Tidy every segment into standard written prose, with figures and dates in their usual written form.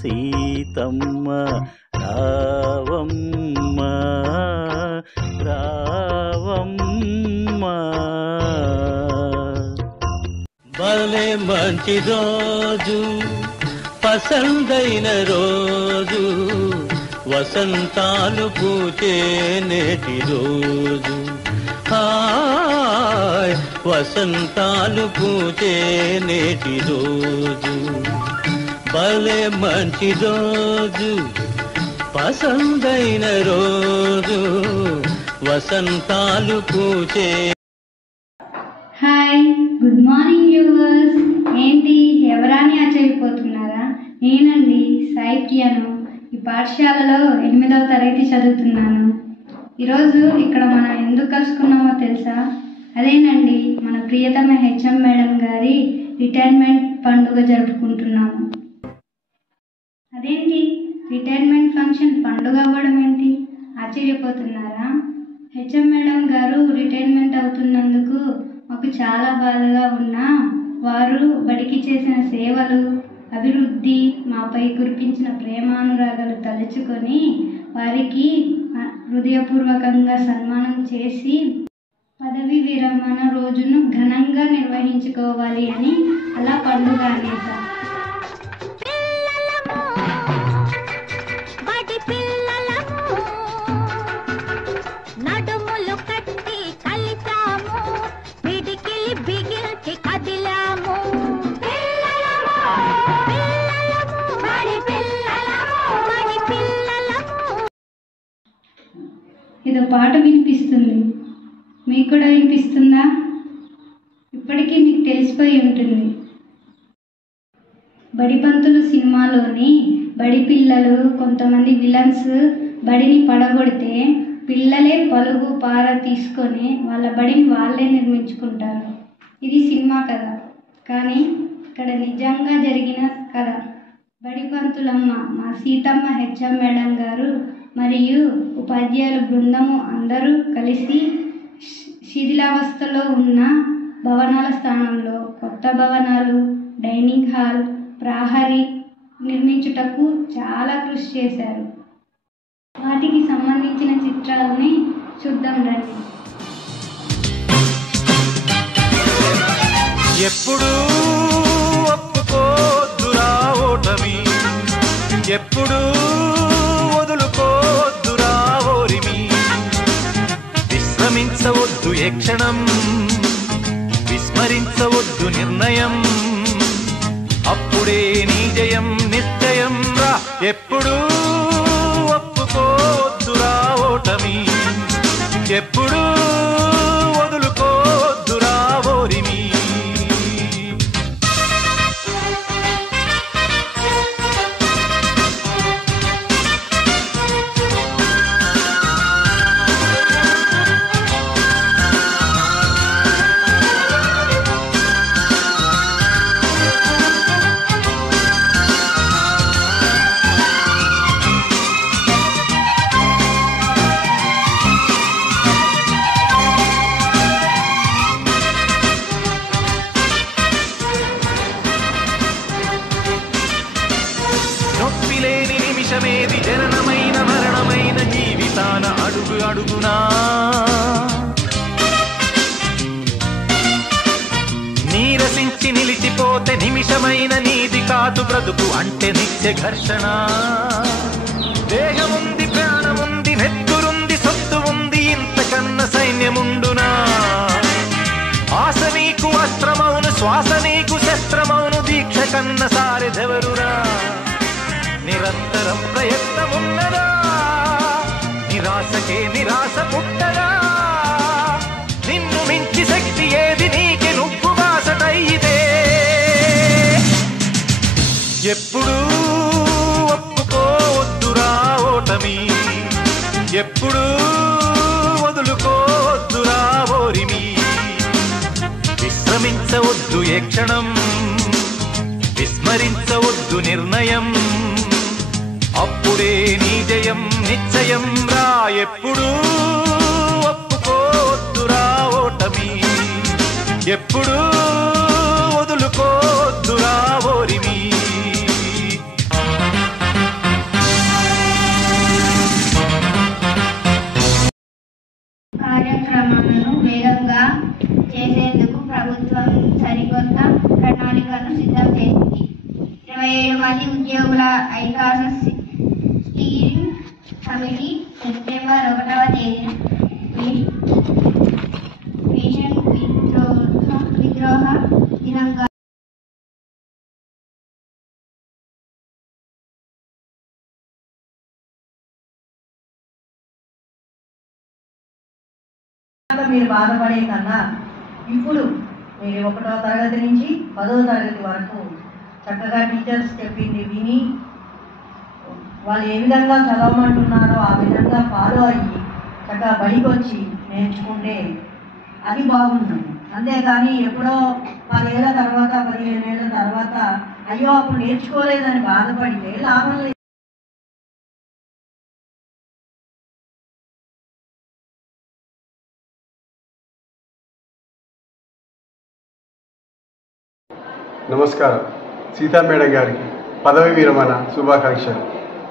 సీతమ్మ రావమ్మ రావమ్మ. భలే మంచి రోజు పసందైన రోజు వసంతాలు పూచే నేటి రోజు. హాయ్ వసంతాలు పూచే నేటి రోజు. భలే మంచి రోజు పసందైన రోజు వసంతాలు పూచే. Hi, good morning viewers. ఏంటి ఎవరాని ఆశ్చర్యపోతున్నారా? నేనండి సాయి ప్రియాను. ఈ పాఠశాలలో 8వ తరగతి చదువుతున్నాను. ఈరోజు ఇక్కడ మనం ఎందుకు కలుసుకున్నామో తెలుసా? అదేనండి, మన ప్రియతమ హెచ్ఎం మేడం గారి రిటైర్మెంట్ పండుగ జరుపుకుంటున్నాము. అదేంటి రిటైర్మెంట్ ఫంక్షన్ పండుగ అవ్వడం ఏంటి? ఆశ్చర్యపోతున్నారా? హెచ్ఎం మేడం గారు రిటైర్మెంట్ అవుతున్నందుకు మాకు చాలా బాధగా ఉన్నా వారు బడికి చేసిన సేవలు, అభివృద్ధి, మాపై కురిపించిన ప్రేమానురాగాలు తలుచుకొని వారికి హృదయపూర్వకంగా సన్మానం చేసి పదవి విరమణ రోజును ఘనంగా నిర్వహించుకోవాలి అని అలా పండుగ అనేసాం. ఏదో పాట వినిపిస్తుంది, మీకు కూడా వినిపిస్తుందా? ఇప్పటికీ మీకు తెలిసిపోయి ఉంటుంది. బడిపంతులు సినిమాలోని బడి పిల్లలు కొంతమంది విలన్స్ బడిని పడగొడితే పిల్లలే పలుగు పార తీసుకొని వాళ్ళ బడిని వాళ్ళే నిర్మించుకుంటారు. ఇది సినిమా కథ, కానీ ఇక్కడ నిజంగా జరిగిన కథ. బడిపంతులమ్మ మా సీతమ్మ హెచ్ఎం మేడం గారు మరియు ఉపాధ్యాయుల బృందము అందరూ కలిసి శిథిలావస్థలో ఉన్న భవనాల స్థానంలో కొత్త భవనాలు, డైనింగ్ హాల్, ప్రహరీ నిర్మించుటకు చాలా కృషి చేశారు. వాటికి సంబంధించిన చిత్రాలని చూద్దాం రండి. ఎప్పుడు ఒప్పుకోద్దురా ఓటమి, ఎప్పుడు వదులుకోద్దురా ఓరిమి, విశ్రమించవద్దు ఏ క్షణం, విస్మరించవద్దు నిర్ణయం, అప్పుడే నీ జయం నిశ్చయం రా. ఎప్పుడు ఒప్పుకోద్దురా ఓటమి, ఎప్పుడు వదులుకోద్దురా ఓరిమి. నొప్పిలేని నిమిషమేది, జననమైన మరణమైన జీవితాన అడుగు అడుగునా నీరసించి నిలిచిపోతే నిమిషమైన నీది కాదు బ్రతుకు అంటే నిత్య ఘర్షణ. దేహముంది, ప్రాణముంది, నెత్తురుంది, సొత్తు ఉంది, ఇంతకన్న సైన్యముండునా. ఆశ నీకు అస్త్రమౌను, శ్వాస నీకు శస్త్రమౌను, దీక్ష కన్న సారెదెవరురా. నిరంతరం ప్రయత్నమున్నదా, నిరాశకే నిరాశ పుట్టదా, నిన్ను మించి శక్తి ఏది నీకి నువ్వు బాసటైతే. ఎప్పుడు ఒప్పుకోవద్దురా ఓటమి, ఎప్పుడు వదులుకోవద్దురా ఓరిమి, విశ్రమించవద్దు ఏ క్షణం, విస్మరించవద్దు నిర్ణయం, అప్పుడే నీ జయం నిశ్చయం రా. ఎప్పుడు ఒప్పుకోద్దురా ఓటమి, ఎప్పుడు వదులుకోద్దురా ఓరిమి. 27 మంది ఉద్యోగుల ఐకాస స్టీరింగ్ కమిటీ సెప్టెంబర్ 1వ తేదీన పేషెంట్ విద్రోహ దినంగా మీరు బాధపడే కన్నా ఇప్పుడు మీరు 1వ తరగతి నుంచి 10వ తరగతి వరకు చక్కగా టీచర్స్ చెప్పింది విని వాళ్ళు ఏ విధంగా చదవమంటున్నారో ఆ విధంగా ఫాలో అయ్యి చక్కగా బడికి వచ్చి నేర్చుకుంటే అది బాగుంటుంది. అంతేకాని ఎప్పుడో 10 ఏళ్ళ తర్వాత 15 ఏళ్ళ తర్వాత అయ్యో అప్పుడు నేర్చుకోలేదని బాధపడితే లాభం లేదు. నమస్కారం. సీతా మేడం గారికి పదవి విరమణ శుభాకాంక్షలు.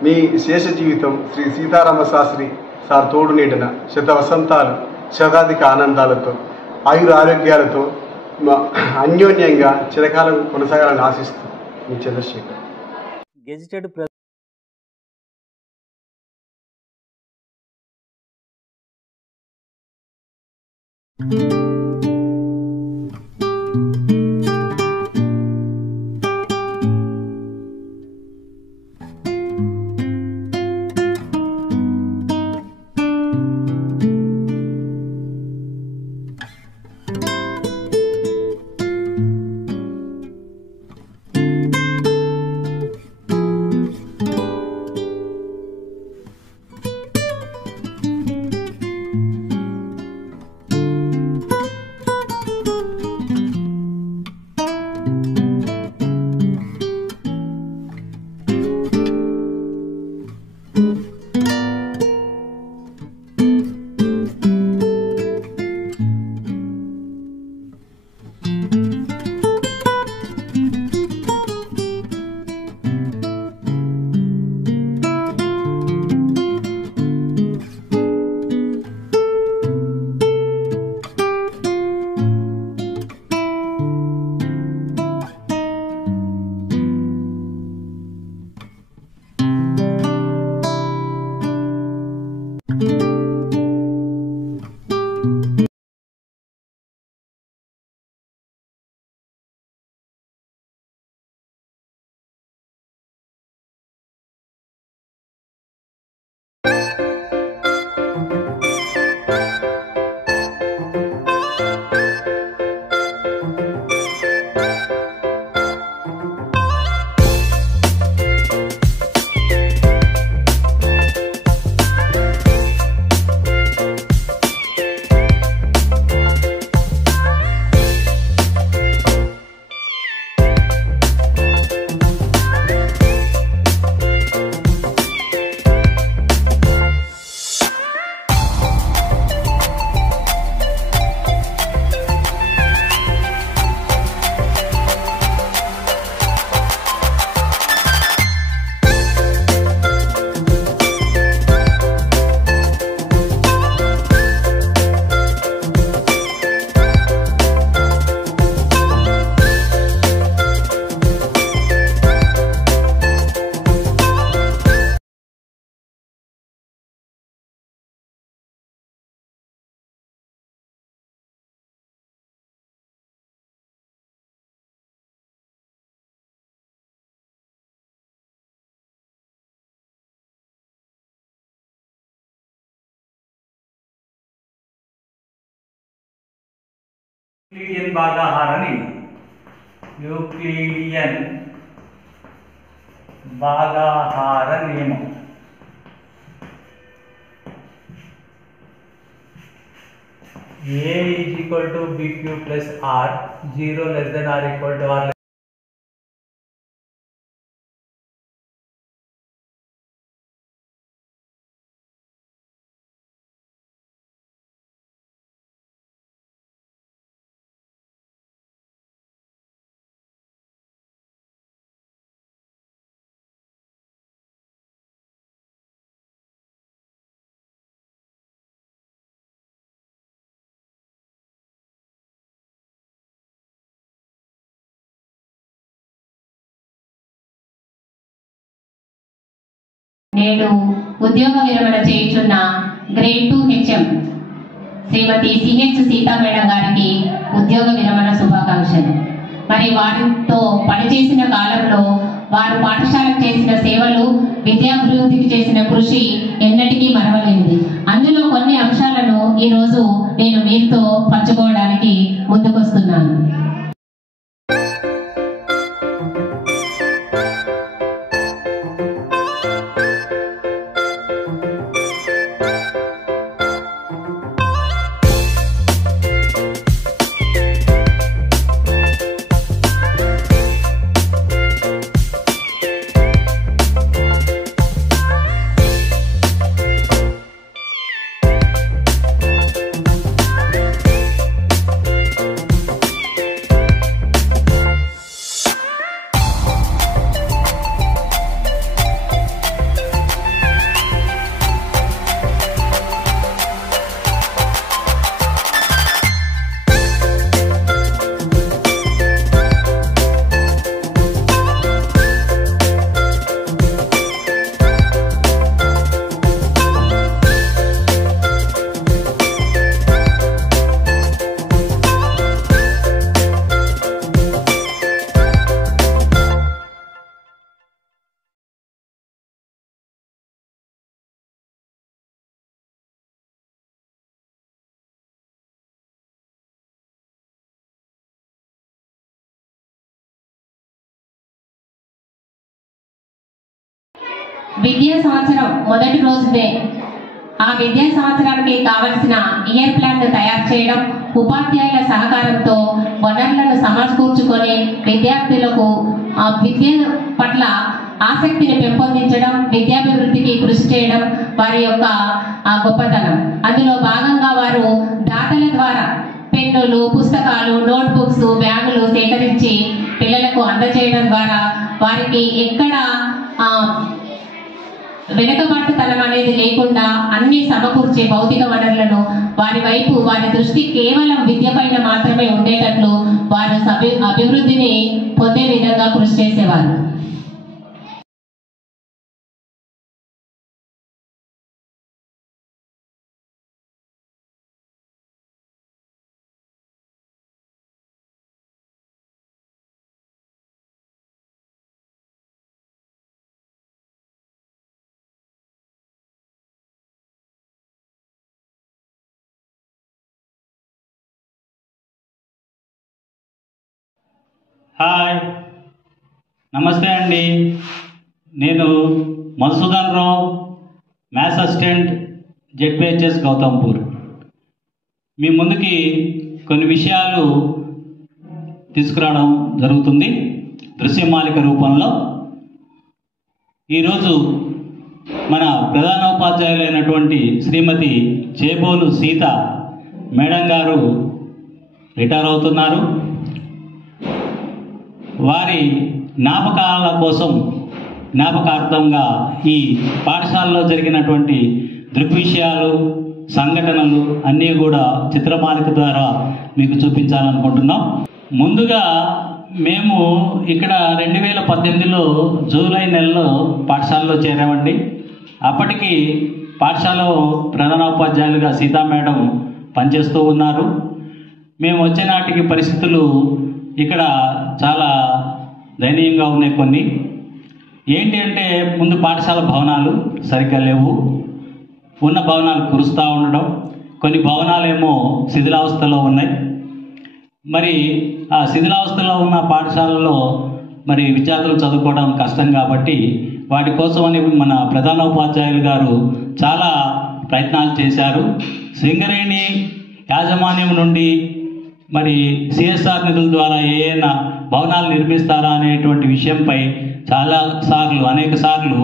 మీ శేష జీవితం శ్రీ సీతారామ శాస్త్రి సార్ తోడు నీడిన శత వసంతాలు శతాధిక ఆనందాలతో ఆయుర ఆరోగ్యాలతో అన్యోన్యంగా చిరకాలం కొనసాగాలని ఆశిస్తూ మీ చంద్రశేఖర్. గెజిటెడ్ యూక్లిడియన్ భాగాహార నియమం. యూక్లిడియన్ భాగాహార నియమం. A is equal to BQ plus R, 0 less than or equal to R నేడు ఉద్యోగ విరమణ చేయుచున్న గ్రేడ్ 2 హెచ్ఎం శ్రీమతి సిహెచ్ సీతా మేడం గారికి ఉద్యోగ విరమణ శుభాకాంక్షలు. మరి వారితో పనిచేసిన కాలంలో వారు పాఠశాలకు చేసిన సేవలు, విద్యాభివృద్ధికి చేసిన కృషి ఎన్నటికీ మరవలేనిది. అందులో కొన్ని అంశాలను ఈరోజు నేను మీతో పంచుకోవడానికి ముందుకొస్తున్నాను. విద్యా సంవత్సరం మొదటి రోజునే ఆ విద్యా సంవత్సరానికి కావలసిన ఇయర్ ప్లాన్ తయారు చేయడం, ఉపాధ్యాయుల సహకారంతో వనరులను సమకూర్చుకొని విద్యార్థులకు విద్య పట్ల ఆసక్తిని పెంపొందించడం, విద్యాభివృద్ధికి కృషి చేయడం వారి యొక్క గొప్పతనం. అందులో భాగంగా వారు దాతల ద్వారా పెన్నులు, పుస్తకాలు, నోట్బుక్స్, బ్యాగులు సేకరించి పిల్లలకు అందజేయడం ద్వారా వారికి ఎక్కడ వెనుకబాటుతనం అనేది లేకుండా అన్ని సమకూర్చే భౌతిక వనరులను వారి దృష్టి కేవలం విద్య పైన మాత్రమే ఉండేటట్లు వారు అభివృద్ధిని పొందే విధంగా కృషి చేసేవారు. హాయ్, నమస్తే అండి. నేను మధుసూదన్ రావు, మ్యాథ్స్ అసిస్టెంట్, జెడ్పిహెచ్ఎస్ గౌతంపూర్. మీ ముందుకి కొన్ని విషయాలు తీసుకురావడం జరుగుతుంది దృశ్యమాలిక రూపంలో. ఈరోజు మన ప్రధానోపాధ్యాయులైనటువంటి శ్రీమతి చేబోలు సీత మేడం గారు రిటైర్ అవుతున్నారు. వారి జ్ఞాపకాల కోసం, జ్ఞాపకార్థంగా ఈ పాఠశాలలో జరిగినటువంటి దృగ్విషయాలు, సంఘటనలు అన్నీ కూడా చిత్రమాలిక ద్వారా మీకు చూపించాలనుకుంటున్నాం. ముందుగా మేము ఇక్కడ 2018లో జూలై నెలలో పాఠశాలలో చేరామండి. అప్పటికి పాఠశాలలో ప్రధానోపాధ్యాయులుగా సీతా మేడం పనిచేస్తూ ఉన్నారు. మేము వచ్చే నాటికి పరిస్థితులు ఇక్కడ చాలా దయనీయంగా ఉన్నాయి. కొన్ని ఏంటి అంటే, ముందు పాఠశాల భవనాలు సరిగ్గా లేవు, ఉన్న భవనాలు కురుస్తూ ఉండడం, కొన్ని భవనాలేమో శిథిలావస్థలో ఉన్నాయి. మరి ఆ శిథిలావస్థలో ఉన్న పాఠశాలలో మరి విద్యార్థులు చదువుకోవడం కష్టం కాబట్టి వాటి కోసమని మన ప్రధానోపాధ్యాయులు గారు చాలా ప్రయత్నాలు చేశారు. సింగరేణి యాజమాన్యం నుండి మరి సిఎస్ఆర్ నిధుల ద్వారా ఏమైనా భవనాలు నిర్మిస్తారా అనేటువంటి విషయంపై అనేక సార్లు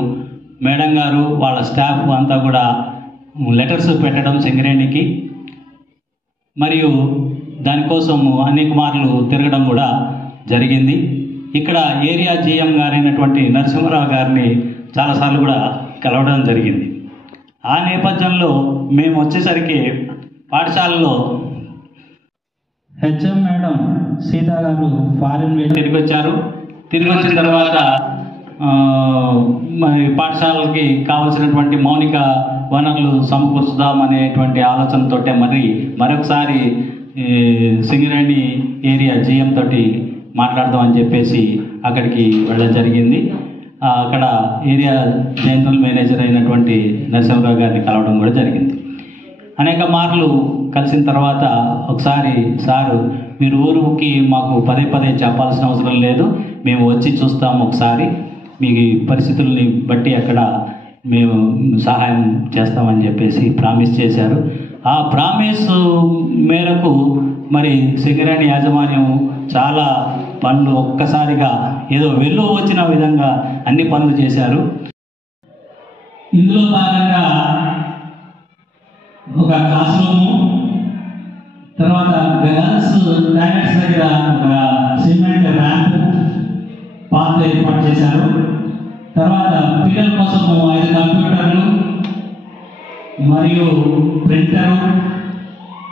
మేడం గారు వాళ్ళ స్టాఫ్ అంతా కూడా లెటర్స్ పెట్టడం సింగరేణికి, మరియు దానికోసం అనేక మార్లు తిరగడం కూడా జరిగింది. ఇక్కడ ఏరియా జిఎం గారైనటువంటి నరసింహరావు గారిని చాలాసార్లు కూడా కలవడం జరిగింది. ఆ నేపథ్యంలో మేము వచ్చేసరికి పాఠశాలలో హెచ్ఎం మేడం సీతా గారు ఫారిన్ తిరిగి వచ్చారు. తిరిగి వచ్చిన తర్వాత మరి పాఠశాలకి కావలసినటువంటి మౌలిక వనరులు సమకూర్చుదాం అనేటువంటి ఆలోచనతో మరొకసారి సింగరేణి ఏరియా జిఎం తోటి మాట్లాడదామని చెప్పేసి అక్కడికి వెళ్ళడం జరిగింది. అక్కడ ఏరియా జనరల్ మేనేజర్ అయినటువంటి నరసింహరావు గారిని కలవడం కూడా జరిగింది. అనేక మార్లు కలిసిన తర్వాత ఒకసారి సారు మీరు ఊరికి మాకు పదే పదే చెప్పాల్సిన అవసరం లేదు, మేము వచ్చి చూస్తాము, ఒకసారి మీ పరిస్థితుల్ని బట్టి అక్కడ మేము సహాయం చేస్తామని చెప్పేసి ప్రామిస్ చేశారు. ఆ ప్రామిస్ మేరకు మరి సింగరేణి యాజమాన్యం చాలా పనులు ఒక్కసారిగా ఏదో వెళ్ళు వచ్చిన విధంగా అన్ని పనులు చేశారు. ఇందులో భాగంగా ఒక క్లాస్ రూము, తర్వాత గర్ల్స్ టాయిలెట్స్ దగ్గర ఒక సిమెంట్ ర్యాంప్ పాత్ర ఏర్పాటు చేశారు. తర్వాత పిల్లల కోసం 5 కంప్యూటర్లు మరియు ప్రింటరు,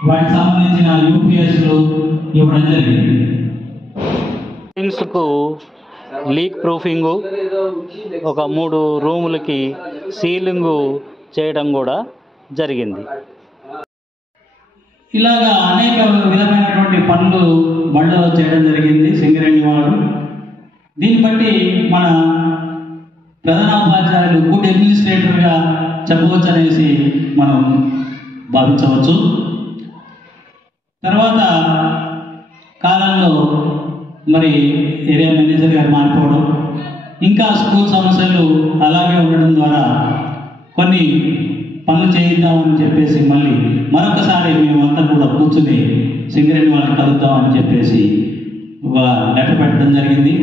వాటికి సంబంధించిన యూపీఎస్లు ఇవ్వడం జరిగింది. కు లీక్ ప్రూఫింగు, ఒక 3 రూములకి సీలింగు చేయడం కూడా జరిగింది. ఇలాగా అనేక విధమైనటువంటి పనులు బళ్ళో చేయడం జరిగింది సింగరేణి వారు. దీన్ని బట్టి మన ప్రధానోపాధ్యాయులు గుడ్ అడ్మినిస్ట్రేటర్గా చెప్పవచ్చు అనేసి మనం భావించవచ్చు. తర్వాత కాలంలో మరి ఏరియా మేనేజర్ గారు మారిపోవడం, ఇంకా స్కూల్ సమస్యలు అలాగే ఉండడం ద్వారా కొన్ని పనులు చేయిద్దామని చెప్పేసి మరొకసారి మేమంతా కూడా కూర్చుని సింగరేణి వాళ్ళని కలుద్దామని చెప్పేసి ఒక లెటర్ పెట్టడం జరిగింది.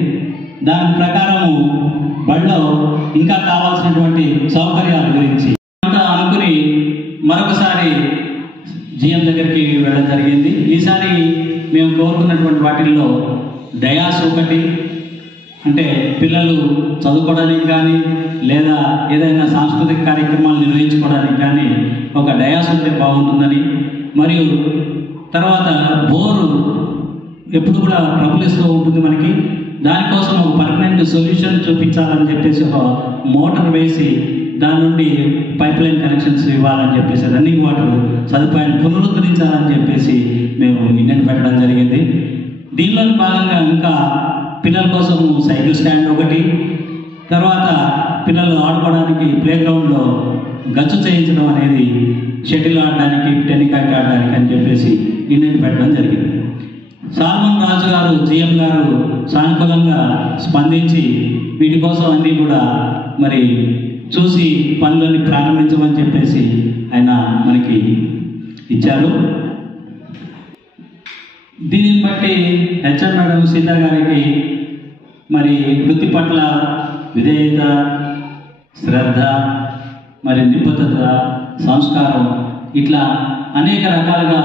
దాని ప్రకారము బడిలో ఇంకా కావాల్సినటువంటి సౌకర్యాల గురించి అనుకుని మరొకసారి జిఎం దగ్గరికి వెళ్ళడం జరిగింది. ఈసారి మేము కోరుకున్నటువంటి వాటిల్లో డయాస్ ఒకటి, అంటే పిల్లలు చదువుకోవడానికి కానీ లేదా ఏదైనా సాంస్కృతిక కార్యక్రమాలు నిర్వహించుకోవడానికి కానీ ఒక డయాస్ ఉంటే బాగుంటుందని, మరియు తర్వాత బోరు ఎప్పుడు కూడా ప్రబలిస్తూ ఉంటుంది మనకి, దానికోసం ఒక పర్మనెంట్ సొల్యూషన్ చూపించాలని చెప్పేసి ఒక మోటార్ వేసి దాని నుండి పైప్ లైన్ కనెక్షన్స్ ఇవ్వాలని చెప్పేసి రన్నింగ్ వాటర్ సదుపాయాన్ని పునరుద్ధరించాలని చెప్పేసి మేము ఇండియన్ పెట్టడం జరిగింది. దీనిలో భాగంగా ఇంకా పిల్లల కోసం సైకిల్ స్టాండ్ ఒకటి, తర్వాత పిల్లలు ఆడుకోవడానికి ప్లే గ్రౌండ్లో గచ్చు చేయించడం అనేది, షటిల్ ఆడడానికి, టెన్నికాయకి ఆడడానికి అని చెప్పేసి ఇండియన్ పెట్టడం జరిగింది. సాల్మన్ రాజు గారు జిఎం గారు సానుకూలంగా స్పందించి వీటి కోసం అన్నీ కూడా మరి చూసి పనులని ప్రారంభించమని చెప్పేసి ఆయన మనకి ఇచ్చారు. దీనిని బట్టి హెచ్ఎం మేడం సీతా గారికి మరి వృత్తి పట్ల విధేయత, శ్రద్ధ, మరి నిబద్ధత, సంస్కారం ఇట్లా అనేక రకాలుగా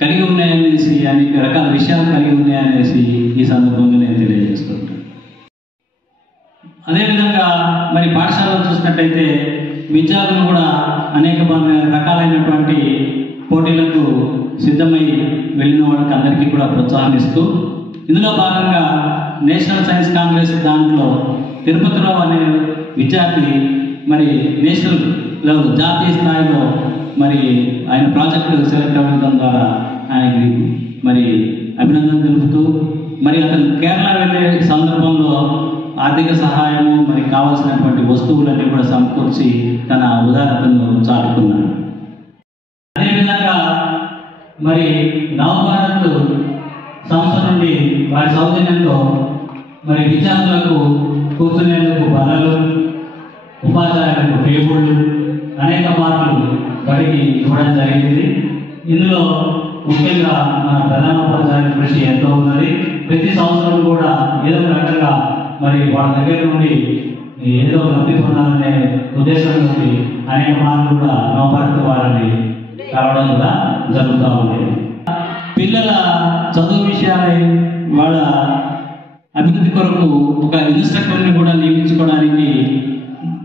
కలిగి ఉన్నాయనేసి, అనేక రకాల విషయాలు కలిగి ఉన్నాయనేసి ఈ సందర్భంగా నేను తెలియజేస్తుంటాను. అదేవిధంగా మరి పాఠశాలలో చూసినట్టయితే విద్యార్థులు కూడా అనేక రకాలైనటువంటి పోటీలకు సిద్ధమై వెళ్ళిన వాళ్ళకి అందరికీ కూడా ప్రోత్సాహం ఇస్తూ, ఇందులో భాగంగా నేషనల్ సైన్స్ కాంగ్రెస్ దాంట్లో తిరుపతిరావు అనే విద్యార్థి మరి నేషనల్ లెవెల్ జాతీయ స్థాయిలో మరి ఆయన ప్రాజెక్టు సెలెక్ట్ అవ్వడం ద్వారా ఆయనకి మరి అభినందన తెలుపుతూ, మరి అతను కేరళ వెళ్ళే సందర్భంలో ఆర్థిక సహాయము మరి కావాల్సినటువంటి వస్తువులన్నీ కూడా సమకూర్చి తన ఉదారతను చాటుకున్నాడు. అదేవిధంగా మరి నవభారత్ సంస్థ నుండి వారి సౌజన్యంతో మరి విద్యార్థులకు కూర్చునేందుకు బలలు, ఉపాధ్యాయులకు టేబుళ్ళు, అనేక మార్కులు బడికి ఇవ్వడం జరిగింది. ఇందులో ముఖ్యంగా మన ప్రధానోపాధ్యాయుల కృషి ఎంతో ఉన్నది. ప్రతి సంవత్సరం కూడా ఏదో ఒక రకంగా మరి వాళ్ళ దగ్గర నుండి ఏదో లబ్ధి పొందాలనే ఉద్దేశంతో అనేక మార్కులు కూడా నవభారత్ వారిని కలవడం కూడా జరుగుతూ ఉండేది. పిల్లల చదువు విషయాలై వాళ్ళ అభివృద్ధి కొరకు ఒక ఇన్స్ట్రక్టర్ని కూడా నియమించుకోవడానికి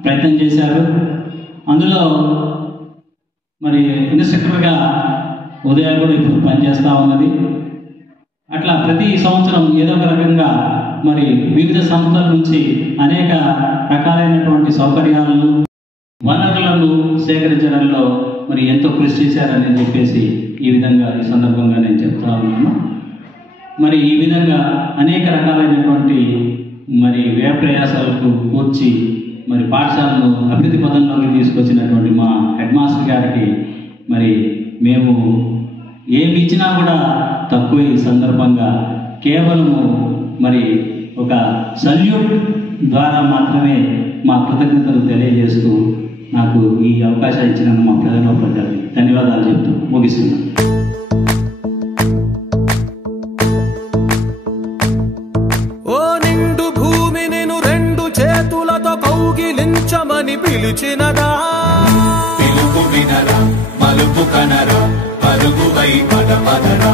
ప్రయత్నం చేశారు. అందులో మరి ఇన్స్ట్రక్టర్గా ఉదయం కూడా ఇప్పుడు పనిచేస్తూ ఉన్నది. అట్లా ప్రతి సంవత్సరం ఏదో ఒక రకంగా మరి వివిధ సంస్థల నుంచి అనేక రకాలైనటువంటి సౌకర్యాలను వనరులను సేకరించడంలో మరి ఎంతో కృషి చేశారని చెప్పేసి ఈ విధంగా ఈ సందర్భంగా నేను చెప్తా ఉన్నాను. మరి ఈ విధంగా అనేక రకాలైనటువంటి మరి వ్యయ ప్రయాసాలకు వచ్చి మరి పాఠశాలను అభివృద్ధి పదంలోకి తీసుకొచ్చినటువంటి మా హెడ్ మాస్టర్ గారికి మరి మేము ఏమి ఇచ్చినా కూడా తక్కువ ఈ సందర్భంగా కేవలము మరి ఒక సల్యూట్ ద్వారా మాత్రమే మా కృతజ్ఞతలు తెలియజేస్తూ నాకు ఈ అవకాశం ఇచ్చిన మా ప్రధానోపాధ్యాయులకు ధన్యవాదాలు చెప్తూ ముగిస్తున్నాను. ఓ నిండు భూమి నేను రెండు చేతులతో కౌగిలించమని పిలిచినదా, పిలుపు వినరా మలుపు కనరా పరుగువై పదపదరా,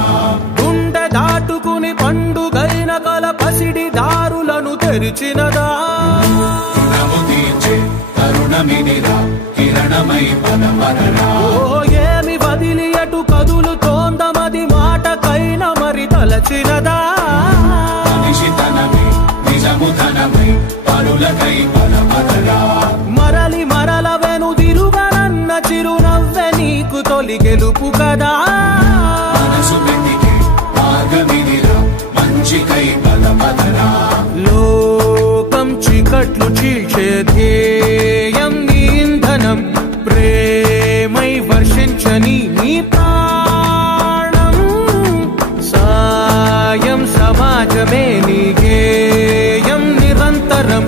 గుండె దాటుకుని పండుగైన కల పసిడి దారులను తెరిచినదా, రుణము తీర్చే తరుణమినిరా కిరణమై పదపదరా, ఓ ఏమి వదిలి అటు కదులుతోందమది మాటకైన మరి తలచినదా, మనిషితనమే నిజముతనమై పరులకై పదపదరా, మరలి మరల వెనుదిరుగనన్న చిరునవ్వె నీకు తొలి గెలుపు కదా, మనసు వెతికే మార్గమిదిరా మంచికై పదపదరా, లోకం చీకట్లు చీల్చే ధ్యేయం నీ ఇంధనం, ప్రేమై వర్షించని నీ ప్రాణం, సాయం సమాజమే నీ గేయం నిరంతరం,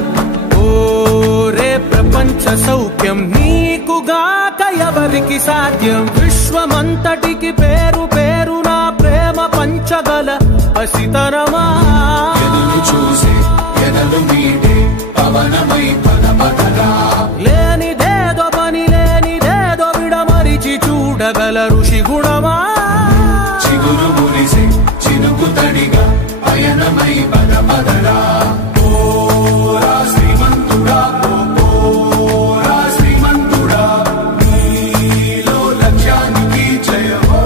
ఓరే ప్రపంచ సౌఖ్యం నీకుగాక ఎవరికి సాధ్యం, విశ్వమంతటికి పేరు పేరు నా ప్రేమ పంచగల పసితనమా, ఎదురు చూసే ఎదలు మీటే పవనమై పదపదరా, లేనిదేదో పని లేనిదేదో విడమరిచి చూడగల ఋషి గుణమా, చిగురు మురిసే చినుకు తడిగా పయనమై పదపదరా, ఓరా శ్రీమంతుడా ఓరా శ్రీమంతుడా నీలో లక్ష్యానికి జయమో,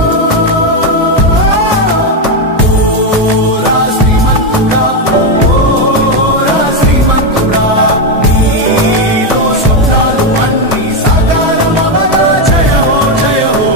ఓరా శ్రీమంతుడా ఓరా శ్రీమంతుడా నీలో స్వప్నాలు అన్ని సాకారమవగా జయమో జయమో.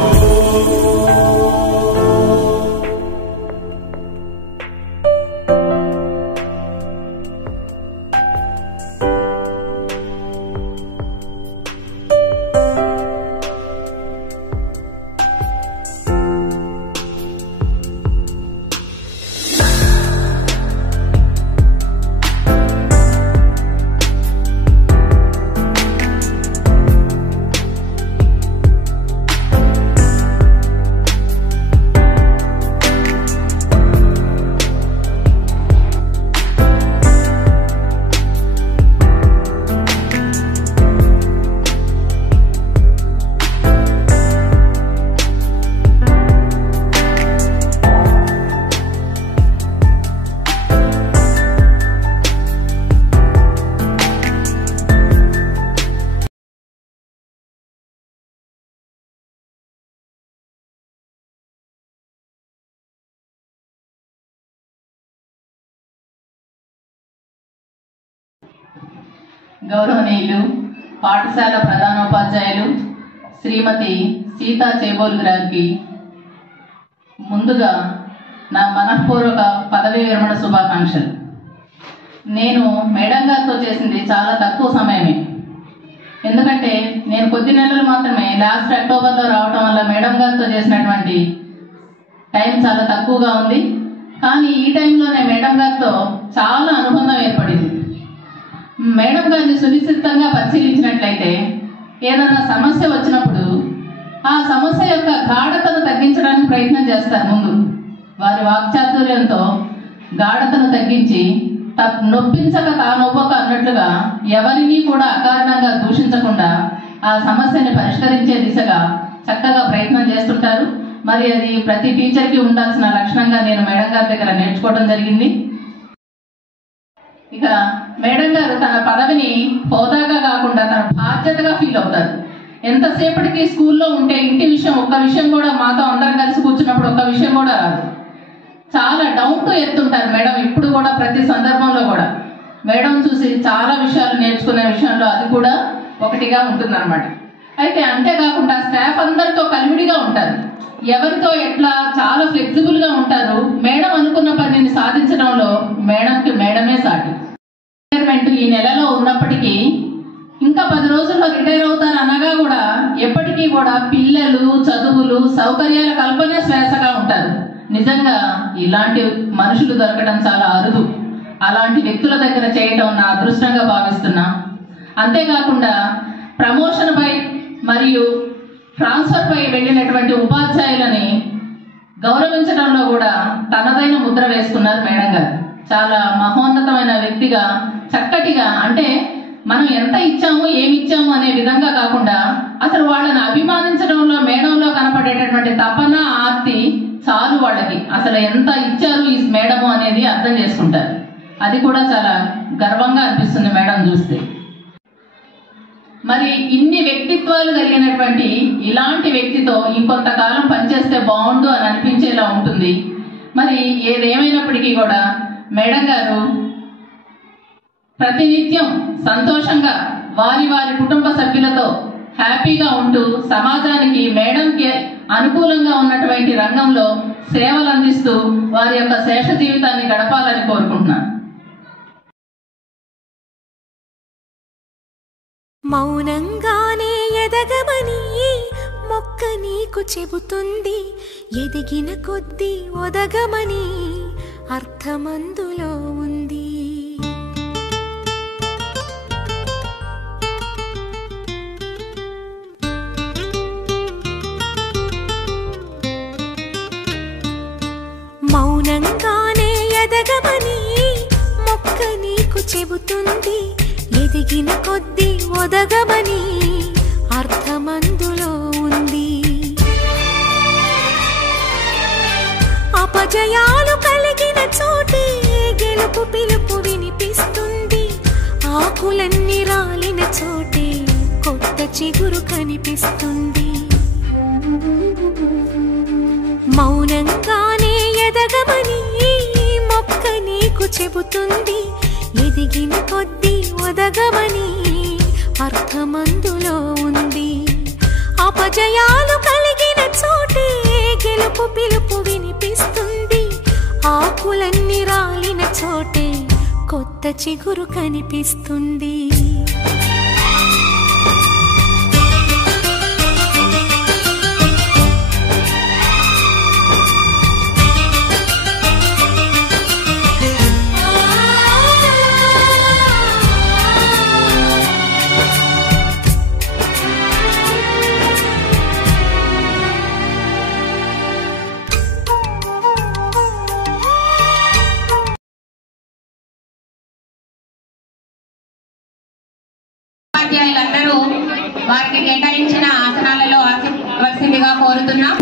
గౌరవనీయులు పాఠశాల ప్రధానోపాధ్యాయులు శ్రీమతి సీతా చేబోలు గారికి ముందుగా నా మనఃపూర్వక పదవీ విరమణ శుభాకాంక్షలు. నేను మేడం గారితో చేసింది చాలా తక్కువ సమయమే, ఎందుకంటే నేను కొద్ది నెలలు మాత్రమే లాస్ట్ అక్టోబర్లో రావటం వల్ల మేడం గారితో చేసినటువంటి టైం చాలా తక్కువగా ఉంది. కానీ ఈ టైంలోనే మేడం గారితో చాలా అనుబంధం ఏర్పడింది. మేడం గారిని సునిశ్చితంగా పరిశీలించినట్లయితే ఏదైనా సమస్య వచ్చినప్పుడు ఆ సమస్య యొక్క గాఢతను తగ్గించడానికి ప్రయత్నం చేస్తారు. ముందు వారి వాక్చాతుర్యంతో గాఢతను తగ్గించి నొప్పించక తానొప్పక అన్నట్లుగా ఎవరిని కూడా అకారణంగా దూషించకుండా ఆ సమస్యని పరిష్కరించే దిశగా చక్కగా ప్రయత్నం చేస్తుంటారు. మరి అది ప్రతి టీచర్కి ఉండాల్సిన లక్షణంగా నేను మేడం గారి దగ్గర నేర్చుకోవడం జరిగింది. ఇక మేడం గారు తన పదవిని హోదాగా కాకుండా తన బాధ్యతగా ఫీల్ అవుతారు. ఎంతసేపటికి స్కూల్లో ఉంటే ఇంటి విషయం ఒక్క విషయం కూడా మాతో అందరం కలిసి కూర్చున్నప్పుడు ఒక్క విషయం కూడా రాదు. చాలా డౌన్ టు ఎర్త్ ఉంటారు మేడం. ఇప్పుడు కూడా ప్రతి సందర్భంలో కూడా మేడం చూసి చాలా విషయాలు నేర్చుకునే విషయంలో అది కూడా ఒకటిగా ఉంటుందన్నమాట. అయితే అంతేకాకుండా స్టాఫ్ అందరితో కలివిడిగా ఉంటారు, ఎవరితో ఎట్లా చాలా ఫ్లెక్సిబుల్గా ఉంటారు. మేడం అనుకున్న పనిని సాధించడంలో మేడంకి మేడమే సాటి. రిటైర్మెంట్ ఈ నెలలో ఉన్నప్పటికీ ఇంకా 10 రోజుల్లో రిటైర్ అవుతారు అనగా కూడా ఎప్పటికీ కూడా పిల్లలు, చదువులు, సౌకర్యాల కల్పనే శ్వాసగా ఉంటారు. నిజంగా ఇలాంటి మనుషులు దొరకడం చాలా అరుదు. అలాంటి వ్యక్తుల దగ్గర చేయటం నా అదృష్టంగా భావిస్తున్నా. అంతేకాకుండా ప్రమోషన్ పై మరియు ట్రాన్స్ఫర్ పై వెళ్ళినటువంటి ఉపాధ్యాయులని గౌరవించడంలో కూడా తనదైన ముద్ర వేసుకున్నారు మేడం గారు. చాలా మహోన్నతమైన వ్యక్తిగా, చక్కటిగా, అంటే మనం ఎంత ఇచ్చాము, ఏమి ఇచ్చాము అనే విధంగా కాకుండా అసలు వాళ్ళని అభిమానించడంలో మేడంలో కనపడేటటువంటి తపన, ఆర్తి చాలు వాళ్ళకి. అసలు ఎంత ఇచ్చారు ఈ మేడము అనేది అర్థం చేసుకుంటారు. అది కూడా చాలా గర్వంగా అనిపిస్తుంది మేడం చూస్తే. మరి ఇన్ని వ్యక్తిత్వాలు కలిగినటువంటి ఇలాంటి వ్యక్తితో ఇంకొంతకాలం పనిచేస్తే బాగుండు అని అనిపించేలా ఉంటుంది. మరి ఏదేమైనప్పటికీ కూడా మేడం గారు ప్రతినిత్యం సంతోషంగా వారి వారి కుటుంబ సభ్యులతో హ్యాపీగా ఉంటూ సమాజానికి, మేడంకి అనుకూలంగా ఉన్నటువంటి రంగంలో సేవలు అందిస్తూ వారి యొక్క శేష జీవితాన్ని గడపాలని కోరుకుంటున్నాను. మౌనంగానే ఎదగమని మొక్క నీకు చెబుతుంది, ఎదిగిన కొద్దీ ఒదగమని అర్థమందులో ఉంది. మౌనంగానే ఎదగమని మొక్క నీకు చెబుతుంది, ఎదిగిన కొద్దీ ఒదగమని అర్థమందులో ఉంది. అపజయాలు కలిగిన చోటే గెలుపు పిలుపు వినిపిస్తుంది, ఆకులన్నీ రాలిన చోటే కొత్త చిగురు కనిపిస్తుంది. మౌనంగానే ఎదగమని మొక్క నీకు చెబుతుంది, ఎదిగిన కొద్దీ ఒదగమని అర్థమందులో ఉంది. అపజయాలు కలిగిన చోటే గెలుపు పిలుపు వినిపిస్తుంది, ఆకులన్నీ రాలిన చోటే కొత్త చిగురు కనిపిస్తుంది. ఉపాధ్యాయులందరూ వారికి కేటాయించిన ఆసనాలలో ఆసనవలసిందిగా కోరుతున్నాం.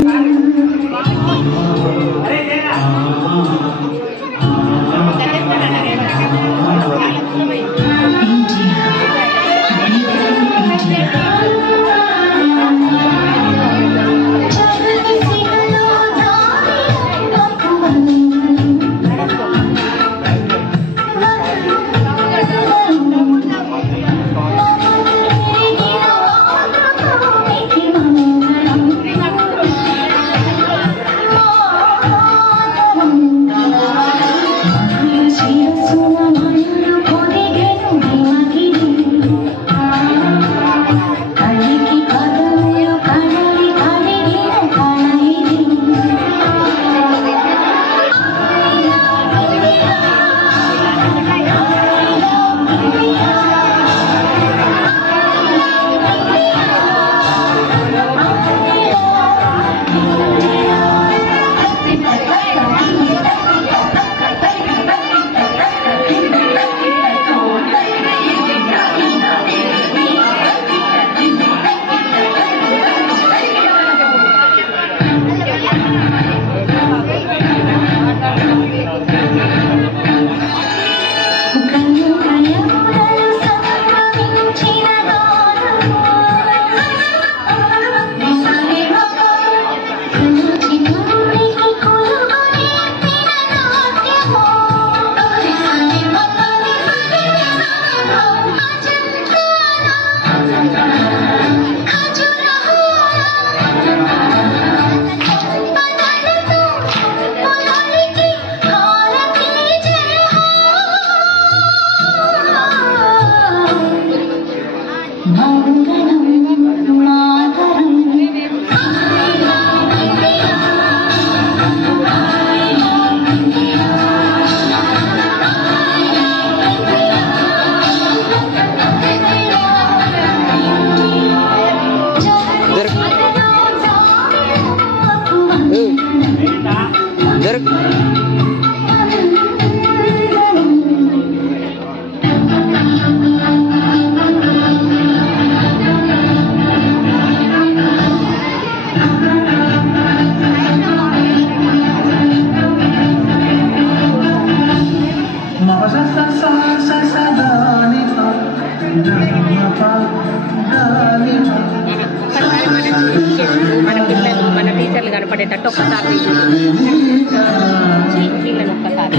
మన పిల్లలు మన టీచర్లు కనపడేటట్టు ఒక్కసారి వీళ్ళని ఒక్కసారి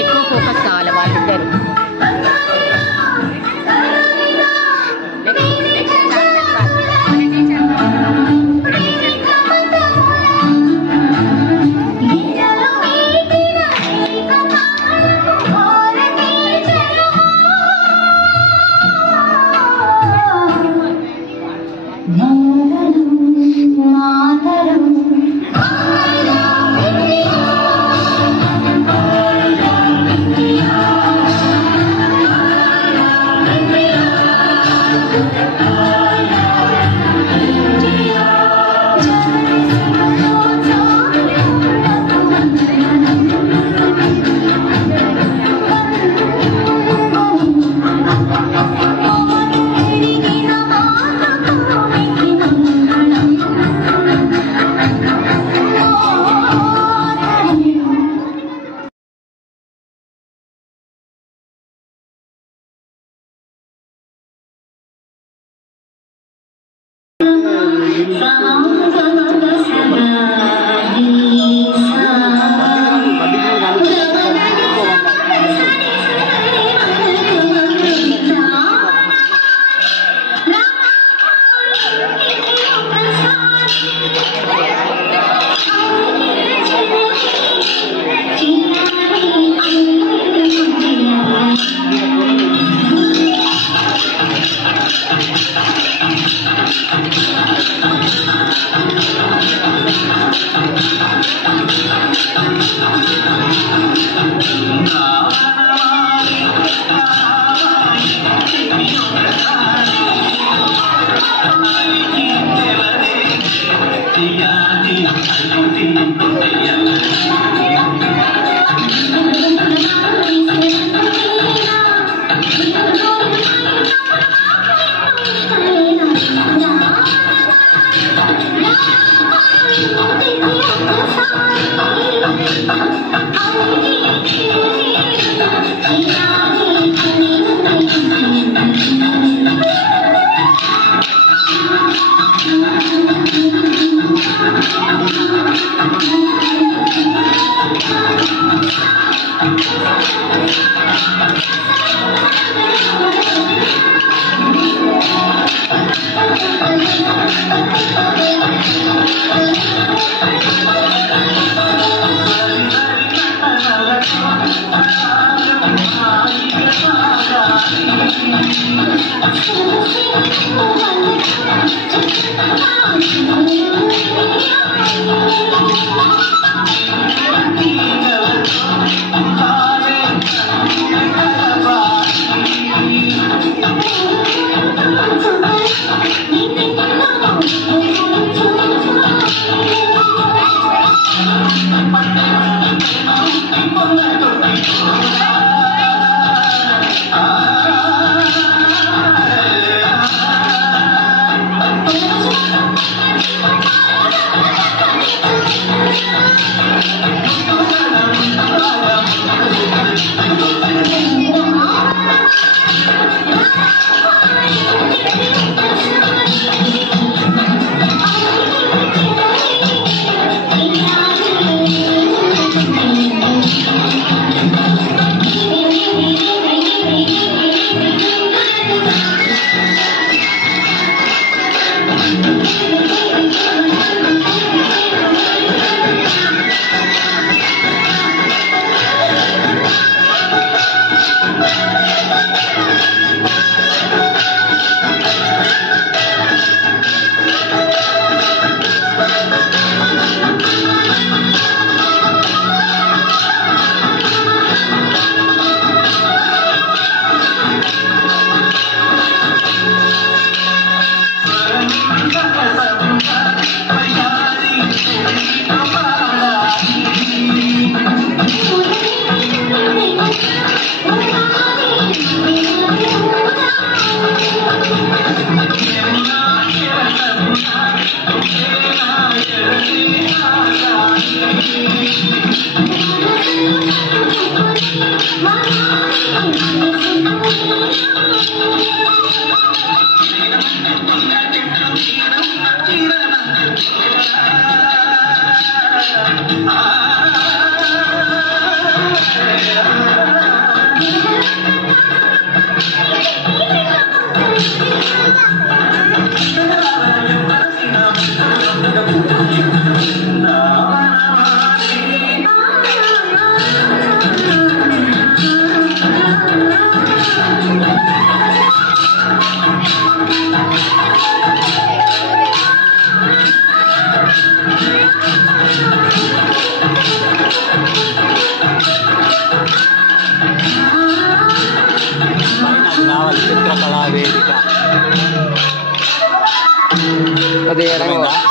ఎక్కువ ఫోకస్ కావాలి వాళ్ళిద్దరు.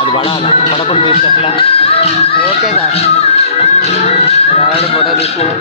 అది పడాలా, పడకుండా తీస్తే ఎట్లా? ఓకే సార్ ఆల్రెడీ ఫోటో తీసుకున్నా.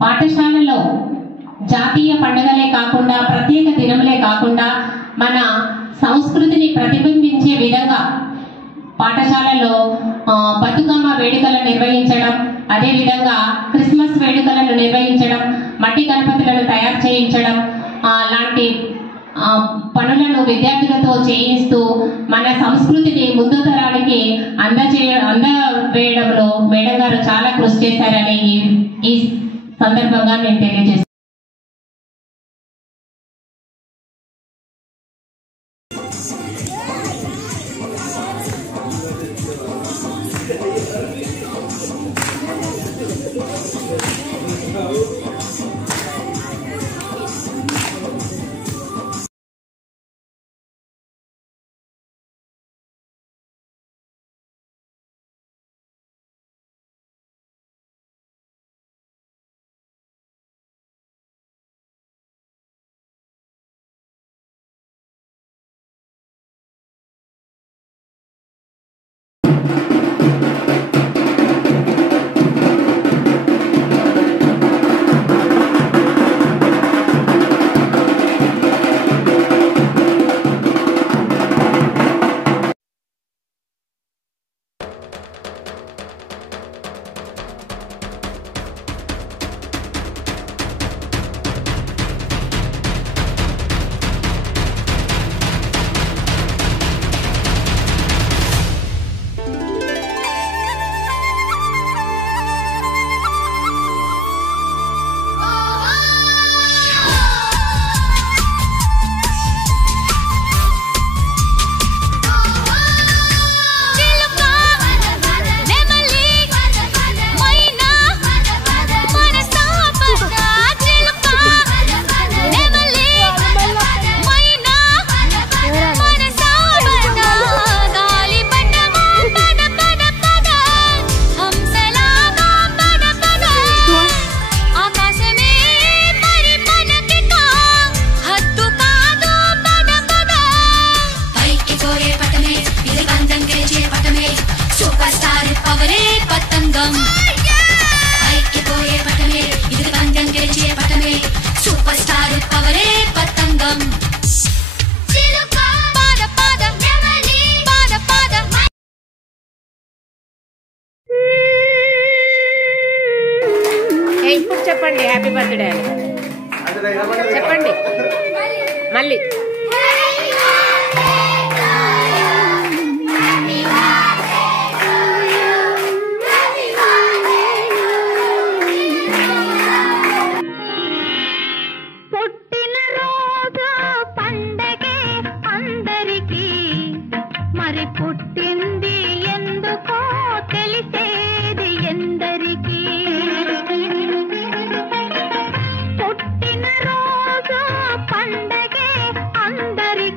పాఠశాలలో జాతీయ పండుగలే కాకుండా ప్రత్యేక దినములే కాకుండా మన సంస్కృతిని ప్రతిబింబించే విధంగా పాఠశాలలో బతుకమ్మ వేడుకలను నిర్వహించడం, అదేవిధంగా క్రిస్మస్ వేడుకలను నిర్వహించడం, మట్టి గణపతులను తయారు చేయించడం లాంటి పనులను విద్యార్థులతో చేయిస్తూ మన సంస్కృతిని ముందు తరానికి అందవేయడంలో మేడం గారు చాలా కృషి చేశారని ఈ సందర్భంగా నేను తెలియజేస్తాను. ఇప్పుడు చెప్పండి హ్యాపీ బర్త్డే అని చెప్పండి మళ్ళీ. పుట్టింది ఎందుకో తెలిసేది ఎందరికీ, పుట్టిన రోజు పండగే అందరికీ.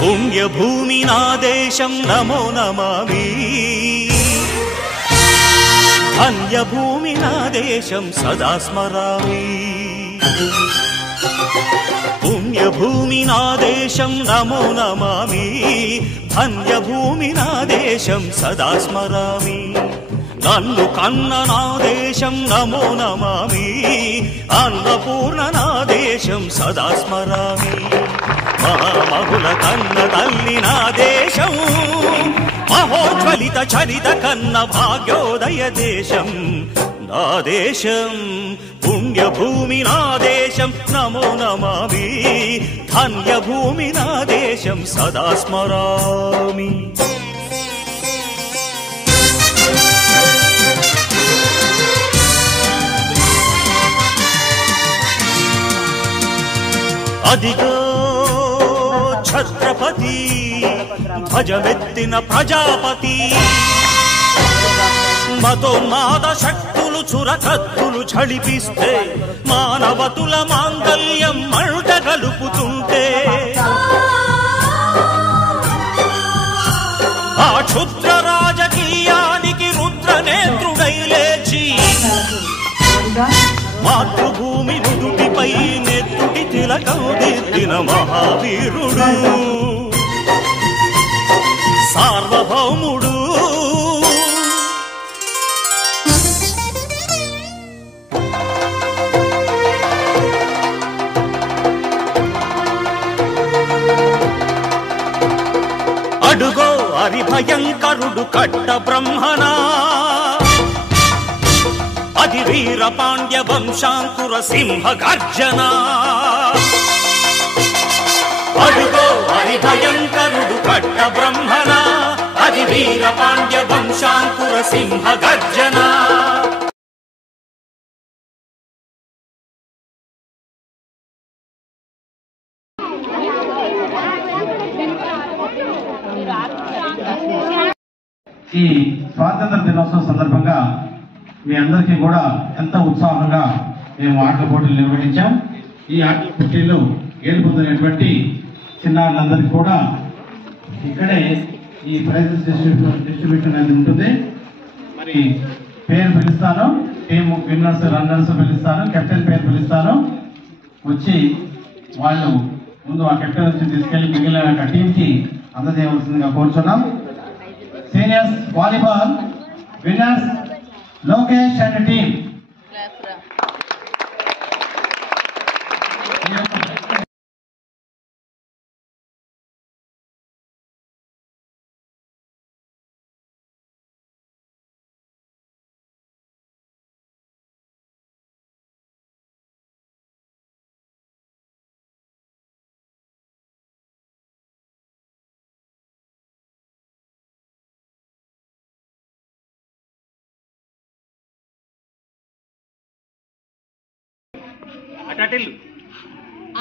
పుణ్యభూమి నా దేశం నమో నమామి ధన్యభూమి నా దేశం సదా స్మరామి పుణ్యభూమి నా దేశం నమో నమామి ధన్యభూమి నా దేశం సదా స్మరామి నన్ను కన్న నా దేశం నమో నమామి అన్నపూర్ణ నా దేశం సదా స్మరామి మహామహుల కన్న తల్లి నా దేశం మహోజ్వలిత చరిత కన్న భాగ్యోదయ దేశం నా దేశం పుణ్యభూమి నా దేశం నమో నమామి ధన్యభూమి నా దేశం సదా స్మరామి అదిగో ఛత్రపతి ధ్వజమెత్తిన ప్రజాపతి మతోన్మాద శక్తులు చురకత్తులు ఝళిపిస్తే మానవతుల మాంగల్యం మంట గలుపుతుంటే ఆ క్షుద్ర రాజకీయానికి రుద్రనేత్రుడై లేచి మాతృభూమి నుదుటిపై నెత్తుటి తిలకం దిద్దిన మహావీరుడు సార్వభౌముడు అడుగో హరిభయంకరుడు కట్ట బ్రహ్మణా అది వీర పాండ్య వంశాంకుర సింహ గర్జన అడుగో హరిభయంకరుడు కట్ట బ్రహ్మణ అది వీర పాండ్య వంశాంకుర సింహ గర్జన ఈ స్వాతంత్ర దినోత్సవం సందర్భంగా మీ అందరికీ కూడా ఎంతో ఉత్సాహంగా మేము ఆటల పోటీలు నిర్వహించాం. ఈ ఆటల పోటీల్లో గెలుపొందినటువంటి చిన్నారులందరికీ కూడా ఇక్కడే ఈ ప్రైజెస్ డిస్ట్రిబ్యూషన్ అనేది ఉంటుంది. మరి పేరు పిలుస్తాను, టీమ్ విన్నర్స్ రన్నర్స్ పిలుస్తాను, కెప్టెన్ పేరు పిలుస్తాను. వచ్చి వాళ్ళు ముందు ఆ కెప్టెన్ వచ్చి తీసుకెళ్లి మిగిలిన టీంకి అందజేయవలసిందిగా కోరుచున్నాం. Seniors volleyball winners Lokesh and team.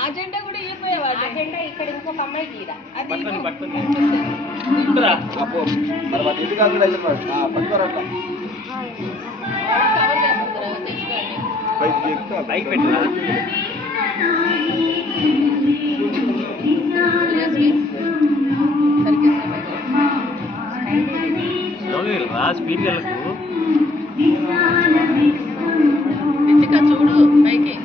Agenda కూడా ఇవ్వకపోయేవాళ్ళు. అజెండా ఇక్కడ ఇంకొక అమ్మాయి తీరా అది స్పీకర్లకు ఇంటికా చూడు పైకి